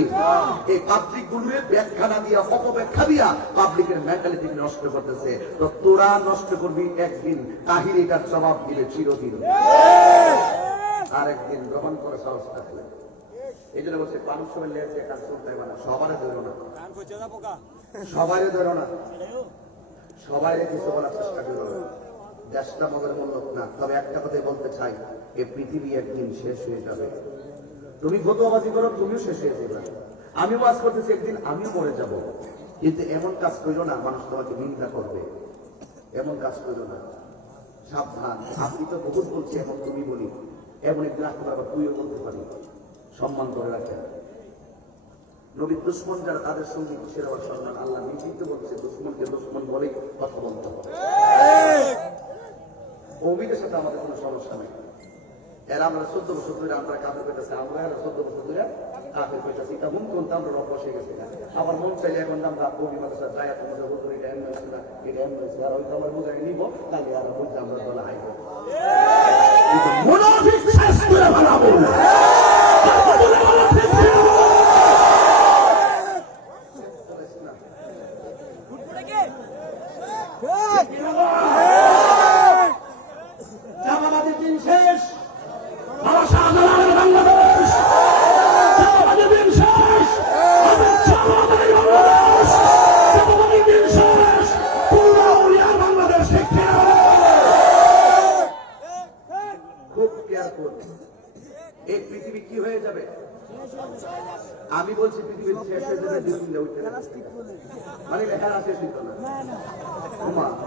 এই পাবলিক গুলোর ব্যাখ্যা না দিয়া অপব্যাখ্যা দিয়া পাবলিকের মেন্টালিটি নষ্ট করতেছে। তো তোরা নষ্ট করবি একদিন, তাহির এটার জবাব দিবে চিরদিন। আর একদিন গ্রহণ করে সাহস থাকলে। এই জন্য বলছে পান সময় লেগে কাজ করতে মানে সবারই ধরো না, সবারই ধরো না, সবাই কিছু বলার চেষ্টা করো না। দেশটা মগের মূল্য না। তবে একটা কথাই বলতে চাই, এই পৃথিবী একদিন শেষ হয়ে যাবে। তুমি ফতোয়াবাজি করো, তুমিও শেষ হয়ে যাবে। আমি ওয়াজ করতেছি, একদিন আমিও মরে যাব। কিন্তু এমন কাজ করো না মানুষ তোমাকে নিন্দা করবে, এমন কাজ করো না। সাবধান। আপনি তো বহুত বলছি, এখন তুমি বলি, এমন একদিন আসতে পারবা তুইও বলতে পারি। সম্মান করে রাখেন। নবীর দুশ্মন যারা, তাদের সঙ্গে কিসের আবার সম্মান? আল্লাহ নিজেই বলছে দুশ্মনকে দুশ্মন বলেই কথা বলতে হবে। কৌমিদের সাথে আমাদের কোনো সমস্যা নেই। এরা আমরা 14 বছর ধরে আমরা কাফের পেতেছি, আমরা এরা 14 বছর ধরে কাফের পেতেছি। এটা মন করতে আমরা রব বসে গেছি না। আবার মন চাইলে এখন আমরা কৌমি মাদ্রাসা যাই, তোমাদের হুজুর এটা এমন হয়েছে না, এটা এমন হয়েছে, আর হয়তো আমার বুঝাই নিব, তাহলে আর বলতে আমরা দলে আইব। মুনাফিক শেষ করে বানাবো না। জামানাতের দিন শেষ, বাবা শাহজালালের বাংলাদেশ। জামানাতের দিন শেষ, আমির শাহজালালের বাংলাদেশ। জামানাতের দিন শেষ, পুরা উলিয়ার বাংলাদেশ। খুব কেয়ারফুল। এই পৃথিবী কি হয়ে যাবে? আমি বলছি পৃথিবীর শেষ হয়ে যাবে, মানে লেখা শেষ হইত না।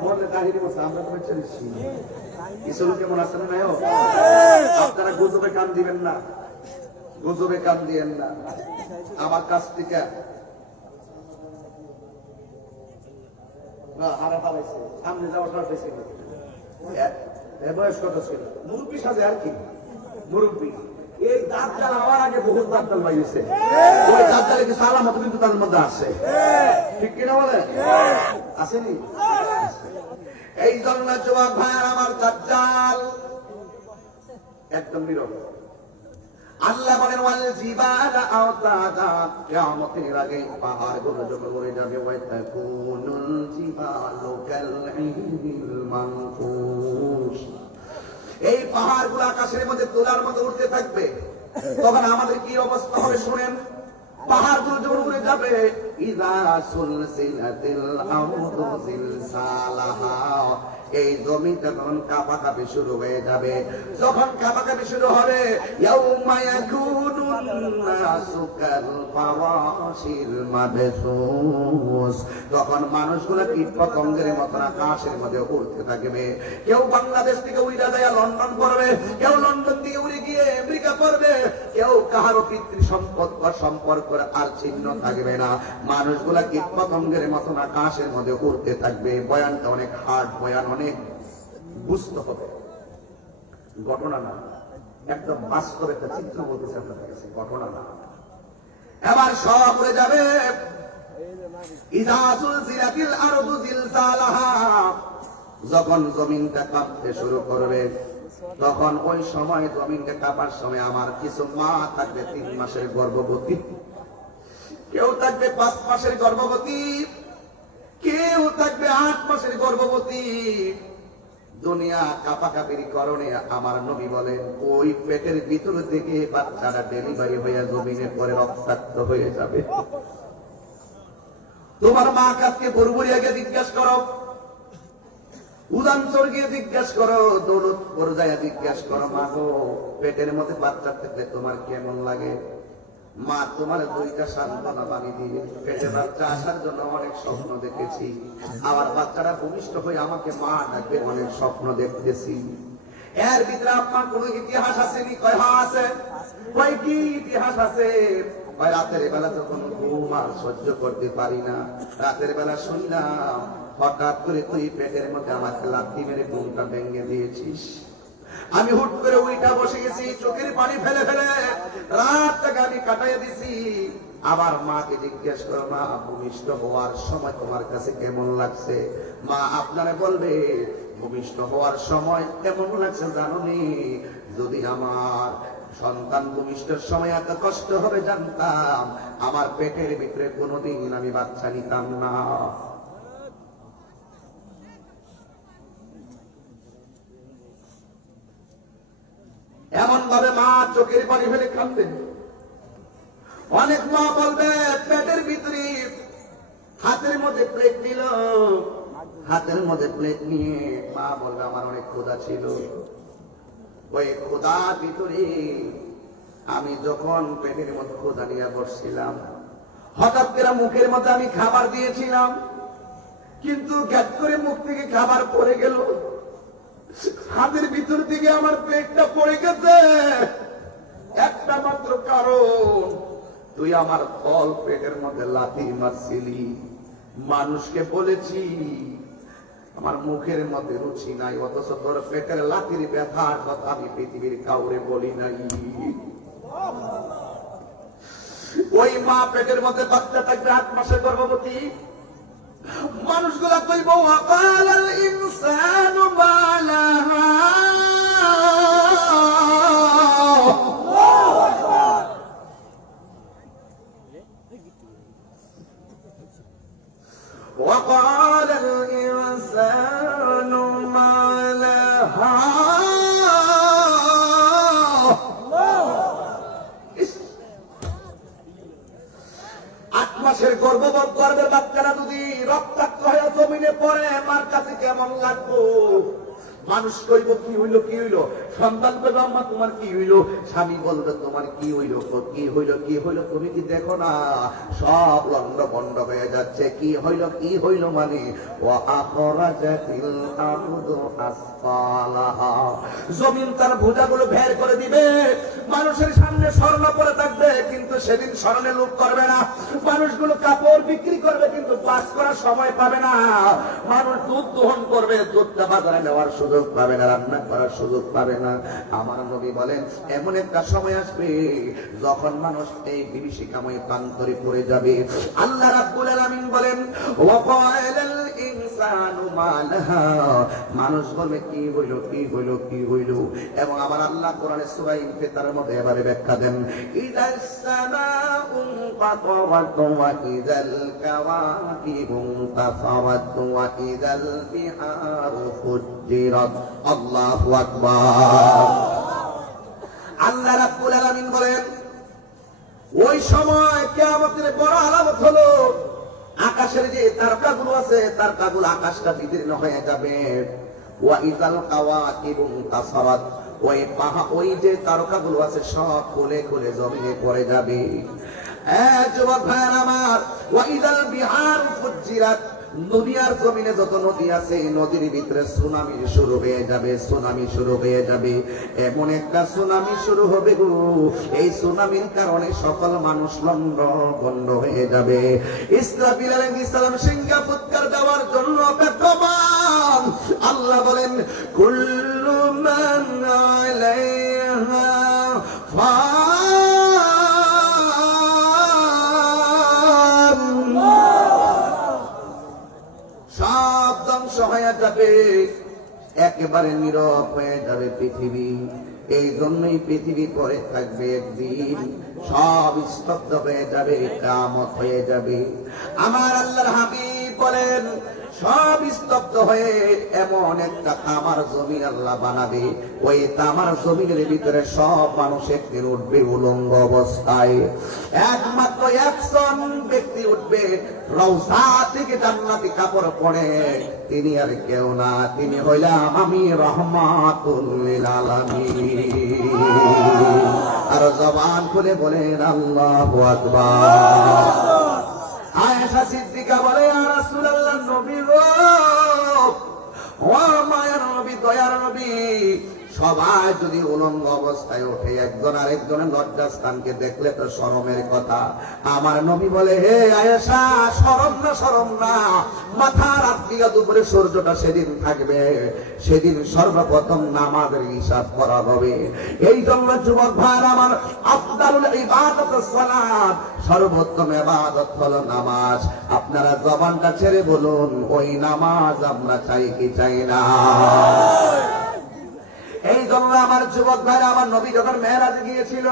মরলে কাহিনী বলছে, আমরা তো বেঁচে দিচ্ছি। কিছু কেমন আছেন না? আপনারা গুজবে কান দিবেন না, গুজবে কান দিয়েন না। আমার কাছ থেকে হারা পালাইছে, সামনে যাওয়ার পারতেছি না। বয়স কত ছিল? মুরব্বী সাজে আর কি, মুরব্বী। এই দাঁতজাল হওয়ার আগে বহুত দাঁতজাল বাইরেছে। ওই দাঁতজালে কিছু আলামত কিন্তু তার মধ্যে আছে, ঠিক কিনা বলে? আসেনি? এই জন্য জবাব ভাইয়ার আমার দাজ্জাল একদম নীরব। আল্লাহ বলেন ওয়াল জিবালা আওতাদা, কিয়ামতের আগে পাহাড়গুলো যখন উড়ে যাবে, ওয়া তাকুনুল জিবালু কালঈহিল মানফুশ। এই পাহাড়গুলো আকাশের মধ্যে তোলার মতো উঠতে থাকবে। তখন আমাদের কি অবস্থা হবে শুনেন। পাহাড়গুলো যখন উড়ে যাবে, ইযা সুলসিলাতিল আরদু জিলসালাহা, এই জমিটা তখন কাঁপাকাঁপি শুরু হয়ে যাবে। যখন কাঁপাকাঁপি শুরু হবে, ইয়াউমা ইয়াকুনুন নাসু কাল ফারাশিল মাবসুস, তখন মানুষগুলো কীট পতঙ্গের মতো আকাশের মধ্যে উড়তে থাকবে। কেউ বাংলাদেশ থেকে উড়ে যায় লন্ডন পড়বে, কেউ লন্ডন থেকে উড়ে গিয়ে আমেরিকা পড়বে, কেউ কাহারও পিতৃ সম্পর্ক আর চিহ্ন থাকবে না। মানুষগুলা কীট পতঙ্গের মতন আকাশের মধ্যে উড়তে থাকবে। বয়ানটা অনেক হার্ড বয়ান, অনেক বুঝতে হবে। ঘটনা না, একদম বাস্তব একটা চিত্র বলতেছে আপনাদের কাছে, ঘটনা না। এবার সব উড়ে যাবে। ইযা সুলসিলাতিল আরদু জিলসালাহা, যখন জমিনটা কাঁপতে শুরু করবে, তখন ওই সময় জমিনকে কাঁপার সময় আমার কিছু মা থাকবে 3 মাসের গর্ভবতী, কেউ থাকবে 5 মাসের গর্ভবতী, কেউ থাকবে 8 মাসের গর্ভবতী। দুনিয়া কাঁপাকাঁপির কারণে আমার নবী বলেন ওই পেটের ভিতর থেকে বাচ্চারা ডেলিভারি হয়ে জমিনে পরে রক্তাক্ত হয়ে যাবে। তোমার মা কাছকে বরবরিয়াকে জিজ্ঞাসা করো, উদানচর গিয়ে জিজ্ঞাসা করো, দৌলত পর্যায়ে জিজ্ঞাসা করো, মা গো পেটের মধ্যে বাচ্চা থাকলে তোমার কেমন লাগে? মা তোমার 2টা সান্ত্বনা বাণী দিয়ে, পেটে বাচ্চা আসার জন্য অনেক স্বপ্ন দেখেছি, আবার বাচ্চারা ভূমিষ্ঠ হয়ে আমাকে মা ডাকবে, অনেক স্বপ্ন দেখতেছি। এর ভিতরে আপনার কোন ইতিহাস আসেনি? কয় হ্যাঁ আছে। কয় কি ইতিহাস আছে? কয় রাতের বেলা যখন ঘুম আর সহ্য করতে পারি না, রাতের বেলা শুনলাম হঠাৎ করে তুই পেটের মধ্যে আমাকে লাথি মেরে ঘুমটা ভেঙে দিয়েছিস। আমি হুট করে উইটা বসে গেছি, চোখের পানি ফেলে ফেলে রাতটাকে আমি কাটাইয়া দিছি। আবার মাকে জিজ্ঞেস করো, মা ভূমিষ্ঠ হওয়ার সময় তোমার কাছে কেমন লাগছে? মা আপনারা বলবে ভূমিষ্ঠ হওয়ার সময় কেমন লাগছে জানোনি? যদি আমার সন্তান ভূমিষ্ঠের সময় এত কষ্ট হবে জানতাম, আমার পেটের ভিতরে কোনোদিন আমি বাচ্চা নিতাম না। এমন ভাবে চোখের পানি ফেলে কাঁদতেন। অনেক মা বলবে পেটের ভিতরে হাতের মধ্যে প্লেট নিল, হাতের মধ্যে প্লেট নিয়ে মা বলবে আমার অনেক ক্ষুধা ছিল, ওই ক্ষুধার ভিতরে আমি যখন পেটের মধ্যে ক্ষুধা নিয়ে বসছিলাম, হঠাৎ করে মুখের মধ্যে আমি খাবার দিয়েছিলাম, কিন্তু গ্যাস করে মুখ থেকে খাবার পড়ে গেল, হাতের ভিতর থেকে আমার পেটটা পড়ে গেছে। একটা মাত্র কারণ, তুই আমার ফল পেটের মধ্যে লাথি মারছিলি। মানুষকে বলেছি আমার মুখের মধ্যে রুচি নাই, অথচ তোর পেটের লাথির ব্যথার কথা আমি পৃথিবীর কাউরে বলি নাই। ওই মা পেটের মধ্যে বাচ্চা থাকবে 8 মাসের গর্ভবতী, মানুষগুলা কইব ওয়াকালাল ইনসানু মা লাহা, ওয়াকালাল ইনসানু মা লাহা। 8 মাসের গর্ভের বাচ্চারা যদি রক্তাক্ত হয়ে জমিনে পড়ে মার কাছে কেমন লাগবো? মানুষ কইব কি হইল কি হইল, সন্তান কইব আম্মা তোমার কি হইল, স্বামী বলবে তোমার কি হইল কি হইল কি হইল, তুমি কি দেখো না সব লন্ড বন্ড হয়ে যাচ্ছে। কি হইল মানে ওয়া আখরাজাতিল আরদু আসফালাহা, জমিন তার ভুজাগুলো বের করে দিবে। মানুষের সামনে স্বর্ণ পড়ে থাকবে, কিন্তু সেদিন স্মরণে লোক করবে না। মানুষগুলো কাপড় বিক্রি করবে, কিন্তু পাস করার সময় পাবে না। মানুষ দুধ দহন করবে, দুধটা বাজারে নেওয়ার সুযোগ পাবে না, রান্না করার সুযোগ পাবে না। আমার নবী বলেন এমন একটা সময় আসবে যখন মানুষ এই বিভীষিকাময় প্রান্তরে পড়ে যাবে। আল্লাহ রাব্বুল আলামিন বলেন ওয়াকালাল ইনসানু মা লাহা, মানুষ বলবে কি হইল কি হইল কি হইল। এবং আমার আল্লাহ কোরআনে সূরা ইনফিতারের মধ্যে এবারে ব্যাখ্যা দেন ইদাস সামাউ ফাতারাত ওয়া ইদাল কাওয়াকিবু তাফারাত ওয়া ইদাল বিহারু ফুজ্জিরাত। আল্লাহু আকবার। আল্লাহ রাব্বুল আলামিন বলেন ওই সময় কিয়ামতের বড় আলামত হলো আকাশের যে তারকাগুলো আছে তারকাগুলো আকাশটা বিদীর্ণ হয়ে যাবে। ওয়া ইদাল কাওয়াকিবু তাফারাত, ওই যে তারকাগুলো আছে সব খুলে খুলে জমিনে পড়ে যাবে। যুবক ভাইয়ের আমার, ওয়া ইদাল বিহারু ফুজ্জিরাত, দুনিয়ার জমিনে যত নদী আছে নদীর ভিতরে সুনামি শুরু হয়ে যাবে, সুনামি শুরু হয়ে যাবে। এমন একটা সুনামি শুরু হবে গো, এই সুনামির কারণে সকল মানুষ লন্ডভন্ড হয়ে যাবে। ইসরাফিল আলাইহিস সালাম সিংহা ফুৎকার দেওয়ার জন্য অপেক্ষমান। আল্লাহ বলেন কুল্লু মান আলাইহা সব ধ্বংস হয়ে যাবে, একেবারে নীরব হয়ে যাবে পৃথিবী। এই জন্যই পৃথিবী পরে থাকবে একদিন সব স্তব্ধ হয়ে যাবে, কিয়ামত হয়ে যাবে। আমার আল্লাহর হাবিব বলেন সব স্তব্ধ হয়ে এমন একটা তামার জমিন আল্লাহ বানাবে, ওই তামার জমিনের ভিতরে সব মানুষ একদিন উঠবে উলঙ্গ অবস্থায়। একমাত্র একজন ব্যক্তি উঠবে রওজা থেকে জান্নাতি কাপড় পরে, তিনি আর কেউ না, তিনি হইলাম আমি রাহমাতুল লিল আলামিন। আর জবান খুলে বলেন আল্লাহু আকবার। আয়েশা সিদ্দিকা বলে ইয়া রাসূলুল্লাহ, নবী গো, ও মায়ের নবী, দয়ার নবী, সবাই যদি উলঙ্গ অবস্থায় ওঠে, একজন আরেকজনের লজ্জাস্থানকে দেখলে তো শরমের কথা। আমার নবী বলে হে আয়েশা, শরম না, মাথার আত্মীয় দুপুরে সূর্যটা সেদিন থাকবে, সেদিন সর্বপ্রথম নামাজের হিসাব করা হবে। এই জন্য যুবক ভাইরা আমার, আফদালুল ইবাদাতুস সালাত, সর্বোত্তম ইবাদত হলো নামাজ। আপনারা জবানটা ছেড়ে বলুন ওই নামাজ আমরা চাই কি চাই না? এই জন্য আমার যুবক ভাইরা আমার, নবী যখন মেরাজে গিয়েছিল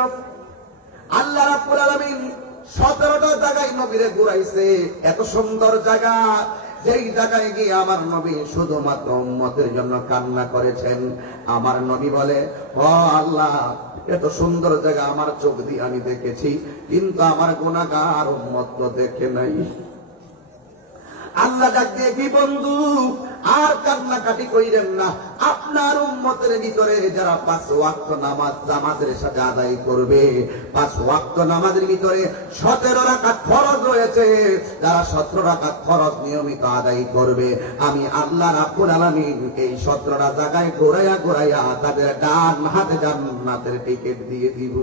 আল্লাহ রাব্বুল আলামিন 17টা জায়গায় নবীরে ঘুরাইছে। এত সুন্দর জায়গা, যেই জায়গায় গিয়ে আমার নবী শুধুমাত্র উম্মতের জন্য কান্না করেছেন। আমার নবী বলে, ও আল্লাহ, এত সুন্দর জায়গা আমার চোখ দিয়ে আমি দেখেছি, কিন্তু আমার গুনাহগার উম্মত তো দেখে নাই। আল্লাহ ডাক দিয়ে কি, বন্ধু আর কান্নাকাটি কইরেন না, আপনার উম্মতের ভিতরে যারা 5 ওয়াক্ত নামাজ জামাতের সাথে আদায় করবে, 5 ওয়াক্ত নামাজের ভিতরে 17 রাকাত ফরজ রয়েছে, যারা 17 রাকাত ফরজ নিয়মিত আদায় করবে, আমি আল্লাহ রাব্বুল আলামিন এই 17টা জায়গায় ঘুরাইয়া ঘুরাইয়া তাদের ডান হাতে জান্নাতের টিকিট দিয়ে দিব।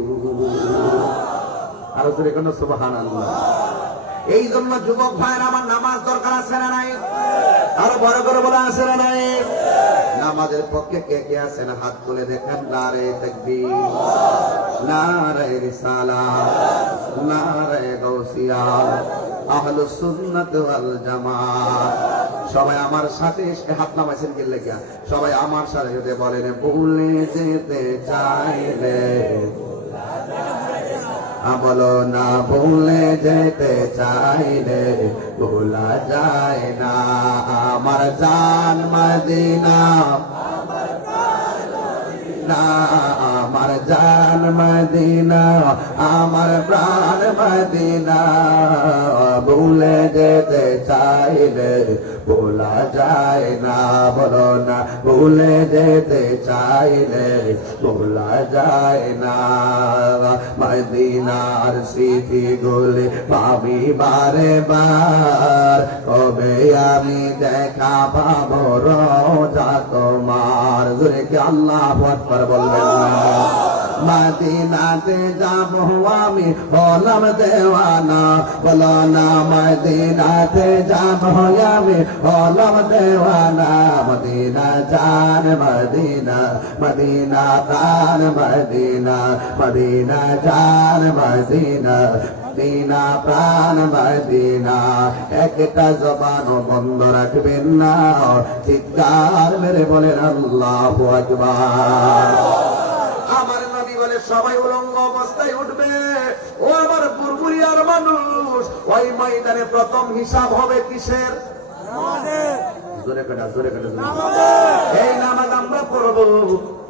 আর জোরে কোন সুবহানাল্লাহ। এই জন্য যুবক ভাইয়ের আমার নামাজ দরকার আছে না নাই? আরো বড় করে বলা আছে না নাই? নামাজের পক্ষে কে কে আছেন হাত তুলে দেখেন। নারে তাকবীর, নারে রিসালাত, নারে গাউসিয়া, আহলুস সুন্নাত ওয়াল জামাত। সবাই আমার সাথে হাত নামাইছেন কি লেখা? সবাই আমার সাথে যদি বলেন, ভুলে যেতে চাইলে, বলো না, ভুলে যেতে চাইলে ভোলা যায় না। আমার জান মদিনা, আমার জান মদিনা, আমার প্রাণ মদিনা, ভুলে যেতে চাইলে ভোলা যায় না। বলো না, ভুলে যেতে চাইলে ভোলা যায় না। মদিনার স্মৃতিগুলি ভাবি বারে বার, কবে আমি দেখা পাবো রোজা তোমার। জোরে কি আল্লাহু আকবার বলবেন না? মদিনাতে যাবো আমি হলাম দেওয়ানা, বলো না, মদিনাতে যাবো আমি হলাম দেওয়ানা। মদিনা জান মদিনা, মদিনা প্রাণ মদিনা, মদিনা জান মদিনা, মদিনা প্রাণ মদিনা। একটা জবানও বন্ধ রাখবেন না, চিৎকার মেরে বলেন আল্লাহু আকবার। আমার নবী বলে, সবাই উলঙ্গ অবস্থায় উঠবে। ও আমার বুরবুরিয়ার মানুষ, ওই ময়দানে প্রথম হিসাব হবে কিসের? জোরে করে, জোরে করে। এই নামাজ আমরা পড়বো,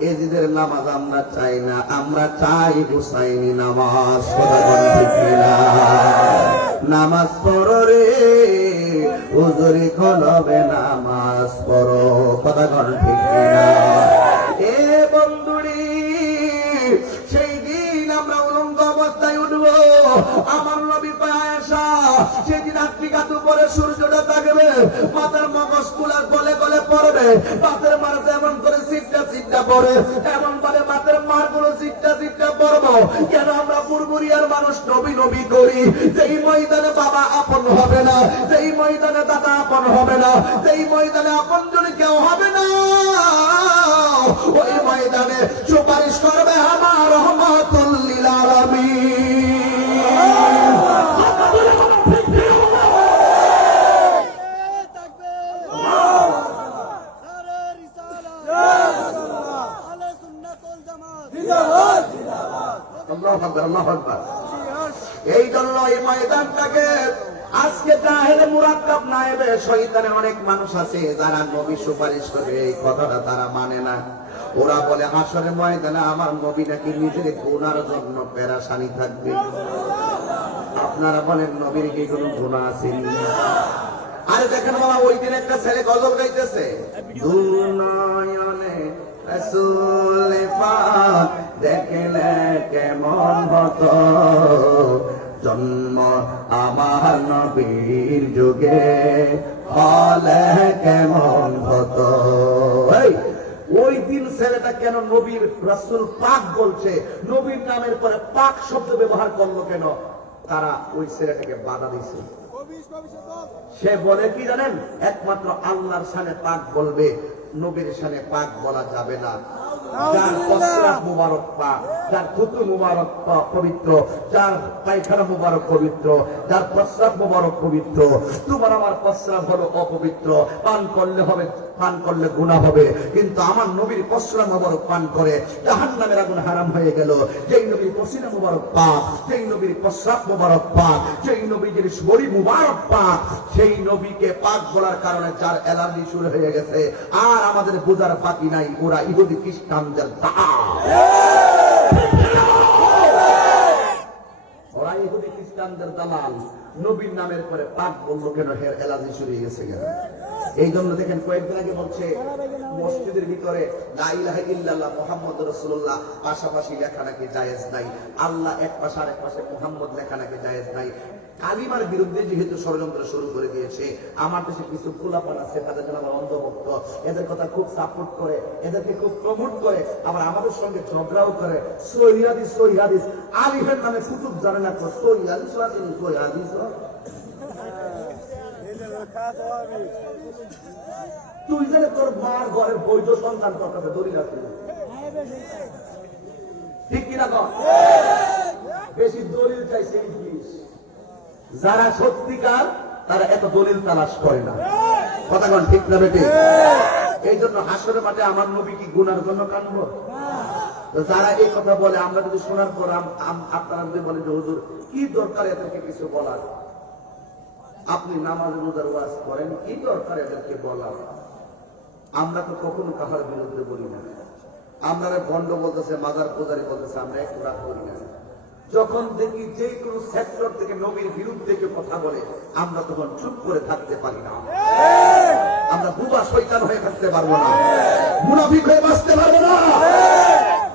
এজিদের নামাজ আমরা চাই না, আমরা চাই হুসাইনি নামাজ। কথা বল ঠিক কিনা? নামাজ পড়ো রে হুজুরি খলবে, নামাজ পড়ো। কথা বল ঠিক কিনা? এ বন্ধুরি, সেই দিন আমরা উলঙ্গ অবস্থায় উঠবো। আমার নবী আয়েশা, সেদিন আত্মিকাত উপরে সূর্যটা থাকবে, মাথার মগজ কুলার গলে গলে পড়বে, বাতের মার যেমন করে সিটটা সিটটা পড়ে, এমন ভাবে বাতের মার গুলো সিটটা সিটটা পড়বো। কেন আমরা বুরবুরিয়ার মানুষ নবী নবী করি? যেই ময়দানে বাবা আপন হবে না, যেই ময়দানে দাদা আপন হবে না, যেই ময়দানে আপন জন কেউ হবে না, ওই ময়দানে সুপারিশ করবে আমার রহমাতুল লিল আলামিন। এই জন্য এই ময়দানটাকে আজকে জাহেলে মুরাক্কাব নায়েবে শয়তানের অনেক মানুষ আছে যারা নবী সুপারিশ করে, এই কথাটা তারা মানে না। ওরা বলে হাসরের ময়দানে আমার নবী নাকি নিজের গুনার জন্য পেরেশানি থাকবে। আপনারা বলেন নবীর কি কোনো গুনাহ আছে? আরে দেখেন বাবা, ওই দিন একটা ছেলে গজল গাইতেছে, দুনয়নে রাসূল পাক দেখলে কেমন হতো, জন্ম আমার নবীর যুগে হলে কেমন হতো। ওই দিন ছেলেটা কেন নবীর রাসূল পাক বলছে, নবীর নামের পরে পাক শব্দ ব্যবহার করলো কেন? তারা ওই ছেলেটাকে বাধা দিছে। সে বলে কি জানেন? একমাত্র আল্লাহর শানে পাক বলবে, নবীর শানে পাক বলা যাবে না। যার প্রস্রাব মুবারক পাক, যার থুতু মুবারক পবিত্র, যার পায়খানা মুবারক পবিত্র, যার প্রস্রাব মুবারক পবিত্র। তোমার আমার প্রস্রাব হলো অপবিত্র, পান করলে হবে, পান করলে গুনাহ হবে। কিন্তু আমার নবীর প্রস্রাব মুবারক পান করে জাহান্নামের আগুন হারাম হয়ে গেল। যেই নবীর পসিনা মুবারক পাক, যেই নবীর প্রস্রাব মুবারক পাক, যেই নবীর শরীর মুবারক পাক, সেই নবীকে পাক বলার কারণে যার অ্যালার্জি শুরু হয়ে গেছে, আর আমাদের বোঝার বাকি নাই ওরা ইহুদি খ্রিস্টানদের ওরা ইহুদি খ্রিস্টানদের দালাল। নবীর নামের পরে পাক বললো কেন? হের অ্যালার্জি শুরু হয়ে গেছে কেন? এই জন্য দেখেন কয়েকদিন আগে বলছে মসজিদের ভিতরে লা ইলাহা ইল্লাল্লাহ মুহাম্মদুর রাসূলুল্লাহ পাশাপাশি লেখা নাকি জায়েজ নাই। আল্লাহ এক পাশে আরেক পাশে মুহাম্মদ লেখা নাকি জায়েজ নাই। কালিমার বিরুদ্ধে যেহেতু ষড়যন্ত্র শুরু করে দিয়েছে, আমার দেশে কিছু খোলাপান আছে, তাদের জন্য আমার অন্ধভক্ত, এদের কথা খুব সাপোর্ট করে, এদেরকে খুব প্রমোট করে, আবার আমাদের সঙ্গে ঝগড়াও করে। সহিহ হাদিস, সহিহ হাদিস, আলিফের নামে কুতুব জানে না, সহিহ হাদিস আছে, সহিহ হাদিস। তুই জানে তোর মার ঘরের বৈধ সন্তান তোর কাছে দলিল আছে, ঠিক কিনা? বেশি দলিল চাইছে ইবলিস। যারা সত্যিকার তারা এত দলিল তালাশ করে না। কথা কন ঠিক না বেটে? এই জন্য হাসরের মাঠে আমার নবী কি গুনার জন্য কানবো? যারা এই কথা বলে, আমরা যদি শোনার পর আপনারা যদি বলেন যে হুজুর কি দরকার এদেরকে কিছু বলার, আপনি নামাজ রোজার ওয়াজ করেন, কি দরকার এদেরকে বলার? আমরা তো কখনো কাহার বিরুদ্ধে বলি না। আমরা ভণ্ড বলতেছে, মাজার পূজারি বলতেছে, আমরা একটু রাগ করি না। যখন দেখি যে কোনো সেক্টর থেকে নবীর বিরুদ্ধে কেউ কথা বলে, আমরা তখন চুপ করে থাকতে পারি না। আমরা বুবা শয়তান হয়ে থাকতে পারবো না, মুনাফিক হয়ে বাঁচতে পারবো না।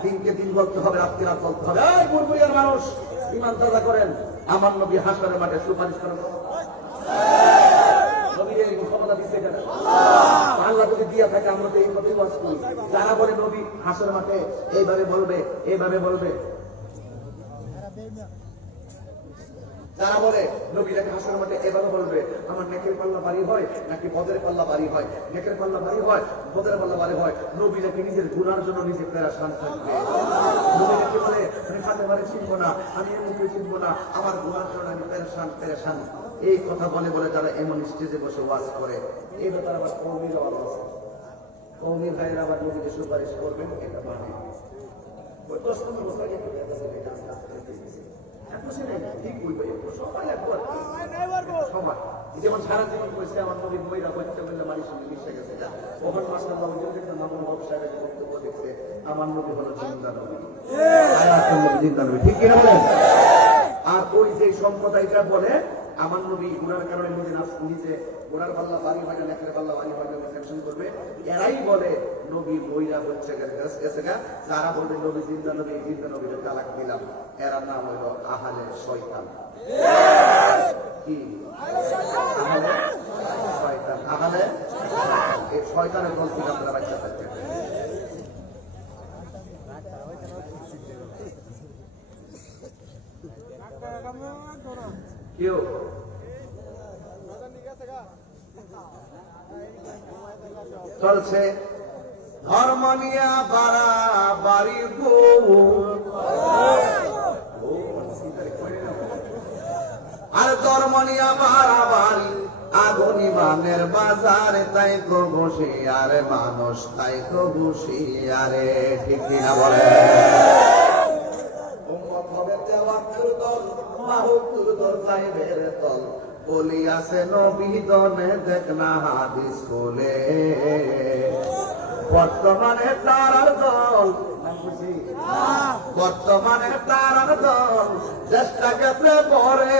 দিনকে দিন বলতে হবে, রাতকে রাত বলতে হবে। এই মুরমুরিয়ার মানুষ ইমান তাজা করেন, আমার নবী হাসরের মাঠে সুপারিশ করেন। আল্লাহ যদি দিয়া থাকে, আমরা তো এই কথাই ওয়াজ করি। যারা বলে নবী হাসরের মাঠে এইভাবে বলবে, এইভাবে বলবে, যারা বলে নবী নাকি হাসরের মাঠে এভাবে বলবে, আমার নেকের পাল্লা বাড়ি হয় নাকি বদের পাল্লা বাড়ি হয়? নেকের পাল্লা বাড়ি হয়, বদের পাল্লা বাড়ি হয়। নবী নাকি নিজের গুনার জন্য নিজে পেরেশান থাকবে। নবী নাকি বলে আমি হাতে বাড়ি চিনবো না, আমি মুখে চিনবো না, আমার গুনার জন্য আমি পেরেশান পেরেশান। এই কথা বলে বলে যারা এমন স্টেজে বসে ওয়াজ করে, এই ব্যাপারে আবার কওমির আওয়াজ আছে। কওমি ভাইয়ের আবার নবীকে সুপারিশ করবেন, এটা মানে 10 নম্বর বছর আগে যেমন সারা জীবন করেছে আমার নবীর বইরা বাচ্চা বললে বাড়ির সঙ্গে মিশে গেছে। ওখান মাসাল মামুন হক সাহেবের বক্তব্য দেখছে, আমার নবী হলো জিন্দা নবী, জিন্দা নবী, ঠিক কিনা বলেন? আর ওই যে সম্প্রদায়টা বলে আমার নবী গুনার কারণে নিজে গোড়ার পাল্লা বাড়ি হয় না, নেকের পাল্লা বাড়ি হয় না, টেনশন করবে। এরাই বলে নবী বইরা হচ্ছে গেছে গা। যারা বলবে নবী জিন্দা নবী, জিন্দা নবীর তালাক দিলাম, এরা নাম হইল আহলে শয়তান। কি আহলে শয়তান? আহলে এই শয়তানের দল থেকে আপনারা বাচ্চা থাকবেন। কেউ চলছে ধর্ম নিয়ে বাড়াবাড়ি গো, আর ধর্ম নিয়ে বাড়াবাড়ি আগুন ইমানের বাজারে, তাই তো বসে আরে মানুষ, তাই তো বসে আরে, ঠিক কিনা বলে? বলিয়াছে নবী দনে দেখ না হাদিস কোলে, বর্তমানে তারার দল, বর্তমানে তারার দল চেষ্টা ক্ষেত্রে পড়ে।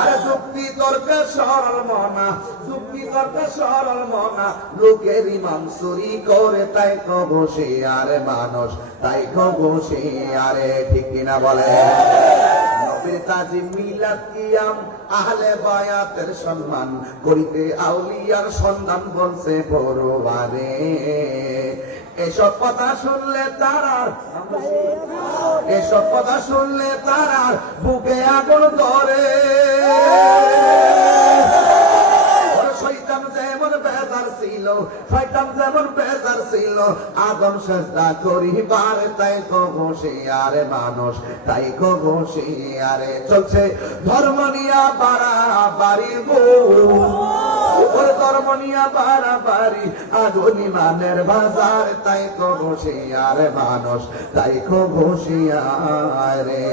আরে যুক্তি তর্কে সরল মনা, যুক্তি তর্কে সরল মনা, লোকের ইমাম চুরি করে, তাই তো বসে আরে মানুষ, তাই তো বসে আরে, ঠিক কিনা বলে? নবীর তাজিম মিলাদ কিয়াম আহলে বায়াতের সম্মান করিতে আউলিয়ার সন্ধান বলছে পরবারে। এসব কথা শুনলে তারার, এসব কথা শুনলে তারার বুকে আগুন ধরে। শয়তান যেমন বেজার ছিল, শয়তান যেমন বেজার ছিল আদম সেজদা করিবার, তাই তো হুঁশিয়ারে মানুষ, তাই তো হুঁশিয়ারে। চলছে ধর্ম নিয়া বাড়াবাড়ি গো, ওর ধর্ম নিয়া বাড়াবাড়ি আগুন ইমানের বাজার, তাই তো হুঁশিয়ারে মানুষ, তাই তো হুঁশিয়ারে।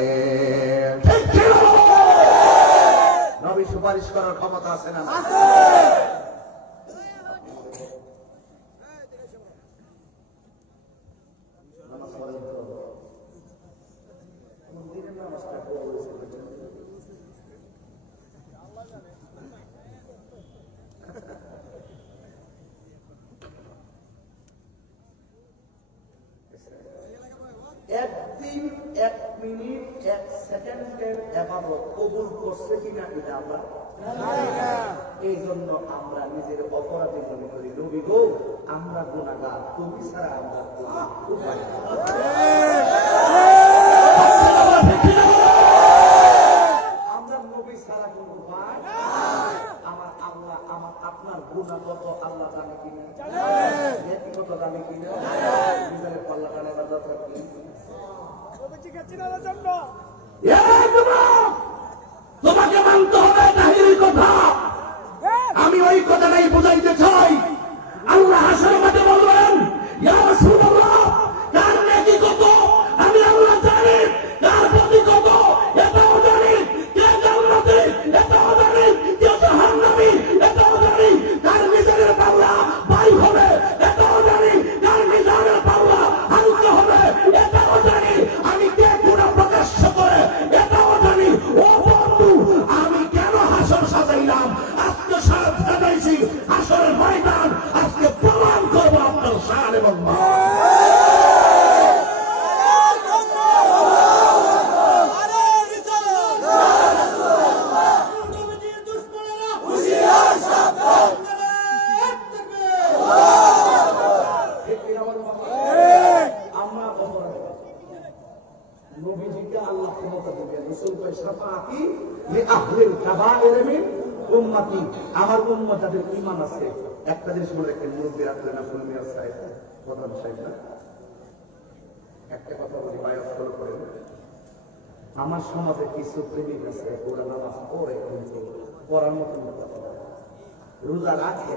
নবী সুপারিশ করার ক্ষমতা আছে না? একদিন 1 মিনিট 1 সেকেন্ডের ইবাদত কবুল করছে কিনা এটা আমরা জানি না। এই জন্য আমরা নিজের অপরাধী মনে করি। নবী গো, আমরা গুনাহগার, তুমি ছাড়া আমরা উপায় নেই। আমরা নবী ছাড়া কোন উপায় নাই। আমার আল্লাহ, আমার আপনার গুনাহ কত আল্লাহ জানে কিনা? জানেন। নেকি কত জানে কিনা? জানেন। নিজের পাল্লা কানে বাজার থাকলে তোমাকে মানতে হবে তাহিরের কথা। আমি ওই কথাটাই বুঝাইতে চাই। আল্লাহ হাসরের মাঠে বলবেন, ইয়া রাসূলুল্লাহ, কার নেকি কত আমি আল্লাহ জানি, কার প্রতি কত এটাও জানি, কে জান্নাতি এটাও জানি, কে জাহান্নামী এটাও জানি, কার মিজানের পাল্লা ভারী হবে এটাও জানি, কার মিজানের পাল্লা হালকা হবে এটাও জানি, আমি কে গুনাহ প্রকাশ্য করে এটাও জানি। ও বন্ধু, আমি কেন হাসর সাজাইলাম? আজকে সাজাইছি হাসরের ময়দান, আজকে প্রমাণ করবো আপনার শান এবং মান। নবীজিকে আল্লাহ ক্ষমতা দিবেন। রাসূল কয় শাফাআতি লিআহলিল কাবায়ের মিন উম্মতি, আমার উম্মত যাদের ঈমান আছে। একটা জিনিস মনে রাখবেন, মুরব্বি রাখলেন না ফুল মিয়া সাহেব, প্রধান সাহেব না, একটা কথা বলি, বায়াত ফলো করেন। আমার সমাজে কিছু প্রেমিক আছে, ওরা নামাজ পড়ে কিন্তু পড়ার মতো রোজা রাখে,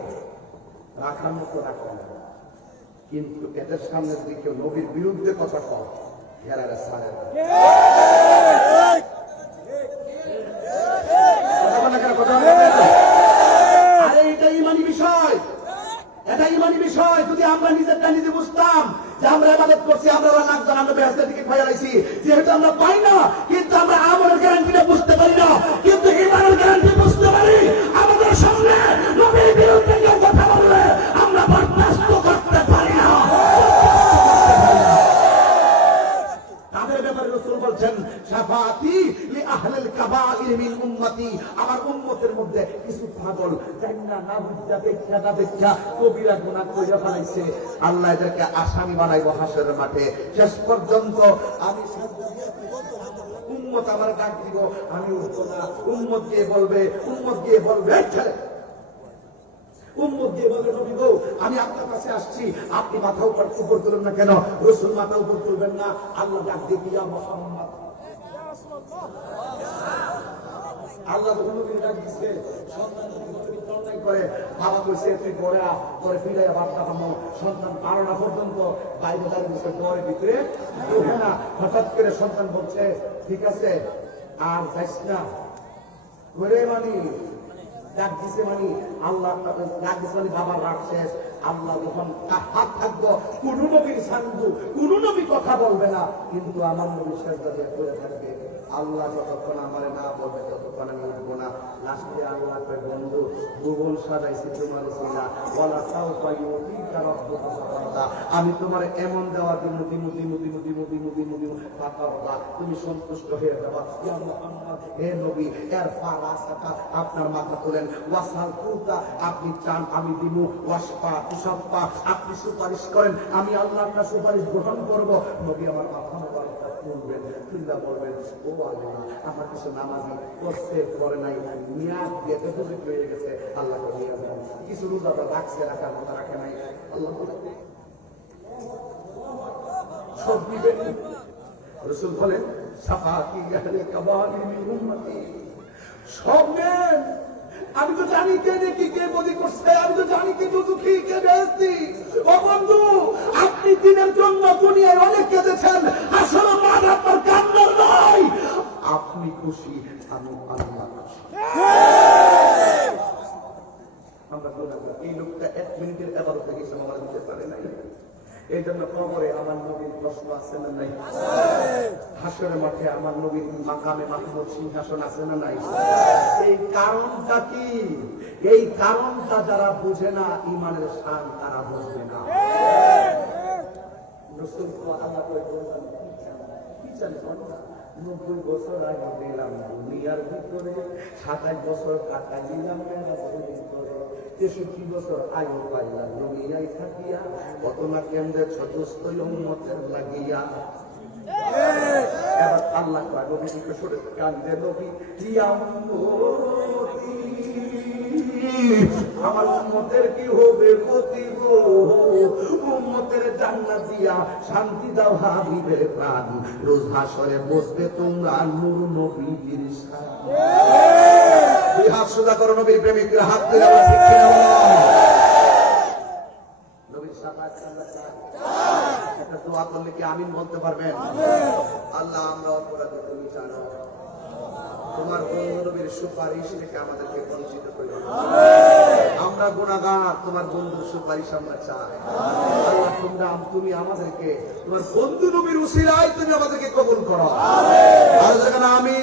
রাখার মতো রাখে না, কিন্তু এদের সামনে যদি কেউ নবীর বিরুদ্ধে কথা কয়, হেরারে সারে না। আরে এটা ইমানি বিষয়, এটা ইমানি বিষয়। যদি আমরা নিজেরটা নিজে বুঝতাম যে আমরা ইবাদত করছি, আমরা নাকজন, আমরা বেহেশতের দিকে খয়ালাইছি, যেহেতু আমরা পাই না, কিন্তু আমরা আমলের গ্যারান্টিটা বুঝতে পারি না, কিন্তু ইমানের গ্যারান্টি বুঝতে পারি। আমাদের সামনে নবীর বিরুদ্ধে কেউ কথা বললে আমরা বরদাস্ত করতে পারি না। তাদের ব্যাপারে রাসূল বলছেন, শাফাআতি লিআহলিল কাবাইর মিন উম্মতি, আমার উম্মতের মধ্যে কিছু পাগল জান্নাত না বুঝা দেখা কবিরা গুনাহ কইরা ফেলাইছে, আল্লাহ এদেরকে আসামি বানাইবো হাসরের মাঠে। শেষ পর্যন্ত আমি উম্মত আমার ডাক দিব, আমি উঠবো না। উম্মত গিয়ে বলবে, ছেলে উম্মত গিয়ে বলবে, নবী গো, আমি আপনার কাছে আসছি, আপনি মাথা উপর তুলবেন না কেন? রাসূল মাথা উপর তুলবেন না। আল্লাহ ডাক দিয়ে, ইয়া মুহাম্মদ, আল্লাহ যখন নবীর ডাক দিচ্ছে, সন্তান অন্যায় করে, বাবা কইছে তুই পরে আ, পরে ফিরে বার্তা পাবো, সন্তান 12টা পর্যন্ত বাইরে দাঁড়িয়ে দিচ্ছে, পরে ভিতরে ঢুকে না। হঠাৎ করে সন্তান বলছে, ঠিক আছে আর যাইস না, করে মানে ডাক দিছে, মানে আল্লাহ ডাক দিছে, মানে বাবার রাগ শেষ। আল্লাহ যখন হাত থাকবো, কোন নবীর সাঙ্গু, কোন নবী কথা বলবে না, কিন্তু আমার নবী সেজদা দিয়ে পড়ে থাকবে। আল্লাহ যতক্ষণ আমারে না বলবে ততক্ষণ আমি উঠবো না। লাস্টে আল্লাহ কয়, বন্ধু ভুবন সাজাইছি তোমার উসিলা, ওয়ালা সাউফা ইউতিকা রাব্বুকা ফাতারদা, আমি তোমার এমন দেওয়া দিমু দিমু দিমু দিমু দিমু দিমু দিমু দিমু ফাতারদা, তুমি সন্তুষ্ট হয়ে যাবা। ইয়া মুহাম্মদ, হে নবী, ইরফা রাসাকা, আপনার মাথা তোলেন, ওয়াসাল কুতা, আপনি চান আমি দিমু, ওয়াসফা তুসাফা, আপনি সুপারিশ করেন, আমি আল্লাহ আপনার সুপারিশ গ্রহণ করব। নবী আমার মাথা মোবারকটা তুলবেন, তুললা বলবেন, ও আল্লাহ, আমার কিছু নামাজি করতে করে নাই, নিয়াত দিয়ে উপযুক্ত হয়ে গেছে, আল্লাহকে নিয়ে যান। কিছু রোজাদার রাখছে, রাখার কথা রাখে নাই, আল্লাহ সব দিবেন। রাসূল বলেন সাফাকি আহলে কাবাইরি মিন উম্মতি, সব নেন। আমি তো জানি কে নেকি কে বদি করছে, আমি তো জানি কে দুঃখী কে বেহেশতি। ও বন্ধু, আপনি দিনের জন্য দুনিয়ায় অনেক কেঁদেছেন, আসলে মান আপনার কান্নার নয়। আপনি খুশি, আমি আল্লাহ খুশি। আমরা গুনাহগার। এই লোকটা 1 মিনিটের ইবাদত থেকে আমার দিতে পারে নাই। এই জন্য কবরে আমার নবীর প্রশ্ন আছে না নাই? হাসরের মাঠে আমার নবীর মাকামে মাহমুদ সিংহাসন আছে না নাই? এই কারণটা কি? এই কারণটা যারা বুঝে না, ঈমানের শান তারা বুঝবে না। রাসূল আল্লাহ কই বলেন কি চান? 90 বছর আগে দিলাম দুনিয়ার ভিতরে, 27 বছর কাটাই দিলাম মেরাজের ভিতরে, 63 বছর আয়ু পাইলাম দুনিয়ায় থাকিয়া, কত না কেন্দ্রে ছোটস্থ উম্মতের লাগিয়া। এবার আল্লাহ কয় নবীকে সরে কান্দে, নবী ইয়া উম্মতি, আমার উম্মতের কি হবে ক্ষতি গো, উম্মতের জান্নাত দিয়া শান্তি দাও হাবিবের প্রাণ, রোজ হাসরে বসবে তোমরা নূর নবীর সাথে। দুই হাত সোজা করো, নবীর প্রেমিকরা হাত তুলে বলো ঠিক কিনা বলো। নবীর সাফাত আল্লাহ চায়। একটা দোয়া করলে কি আমিন বলতে পারবেন? আল্লাহ আমরা অপরাধী, তুমি জানো, তোমার বন্ধু নবীর সুপারিশ থেকে আমাদেরকে বঞ্চিত করো না। আমরা গুনাহগার, তোমার বন্ধুর সুপারিশ আমরা চাই। আল্লাহ তুমি আমাদেরকে তোমার বন্ধু নবীর উসিলায় তুমি আমাদেরকে কবুল করো। আর যখন আমি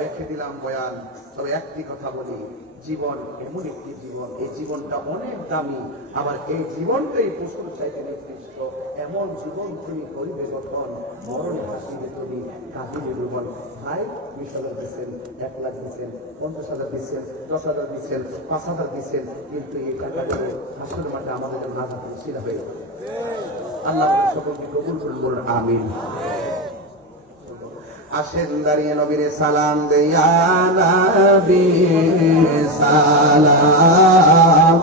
রেখে দিলাম বয়ান, তবে একটি কথা বলি, জীবন এমন একটি জীবন, এই জীবনটা অনেক দামি, আবার এই জীবনটাই পশুর চাইতে নির্দিষ্ট। এমন জীবন তুমি করিবে গঠন, মরণে হাসিবে তুমি কাঁদিবে রুবন। ভাই 20,000 দিচ্ছেন, 1 লাখ দিচ্ছেন, 50,000 দিচ্ছেন, 10,000 দিচ্ছেন, 5,000 দিচ্ছেন, কিন্তু এই টাকাগুলো হাসির মাঠে আমাদের না যাতে ছিল হয়ে যাবে। আল্লাহ সকলকে কবুল করুন, বলুন আমিন। আসেন দাঁড়িয়ে নবীরে সালাম দেয়া, নবী সালাম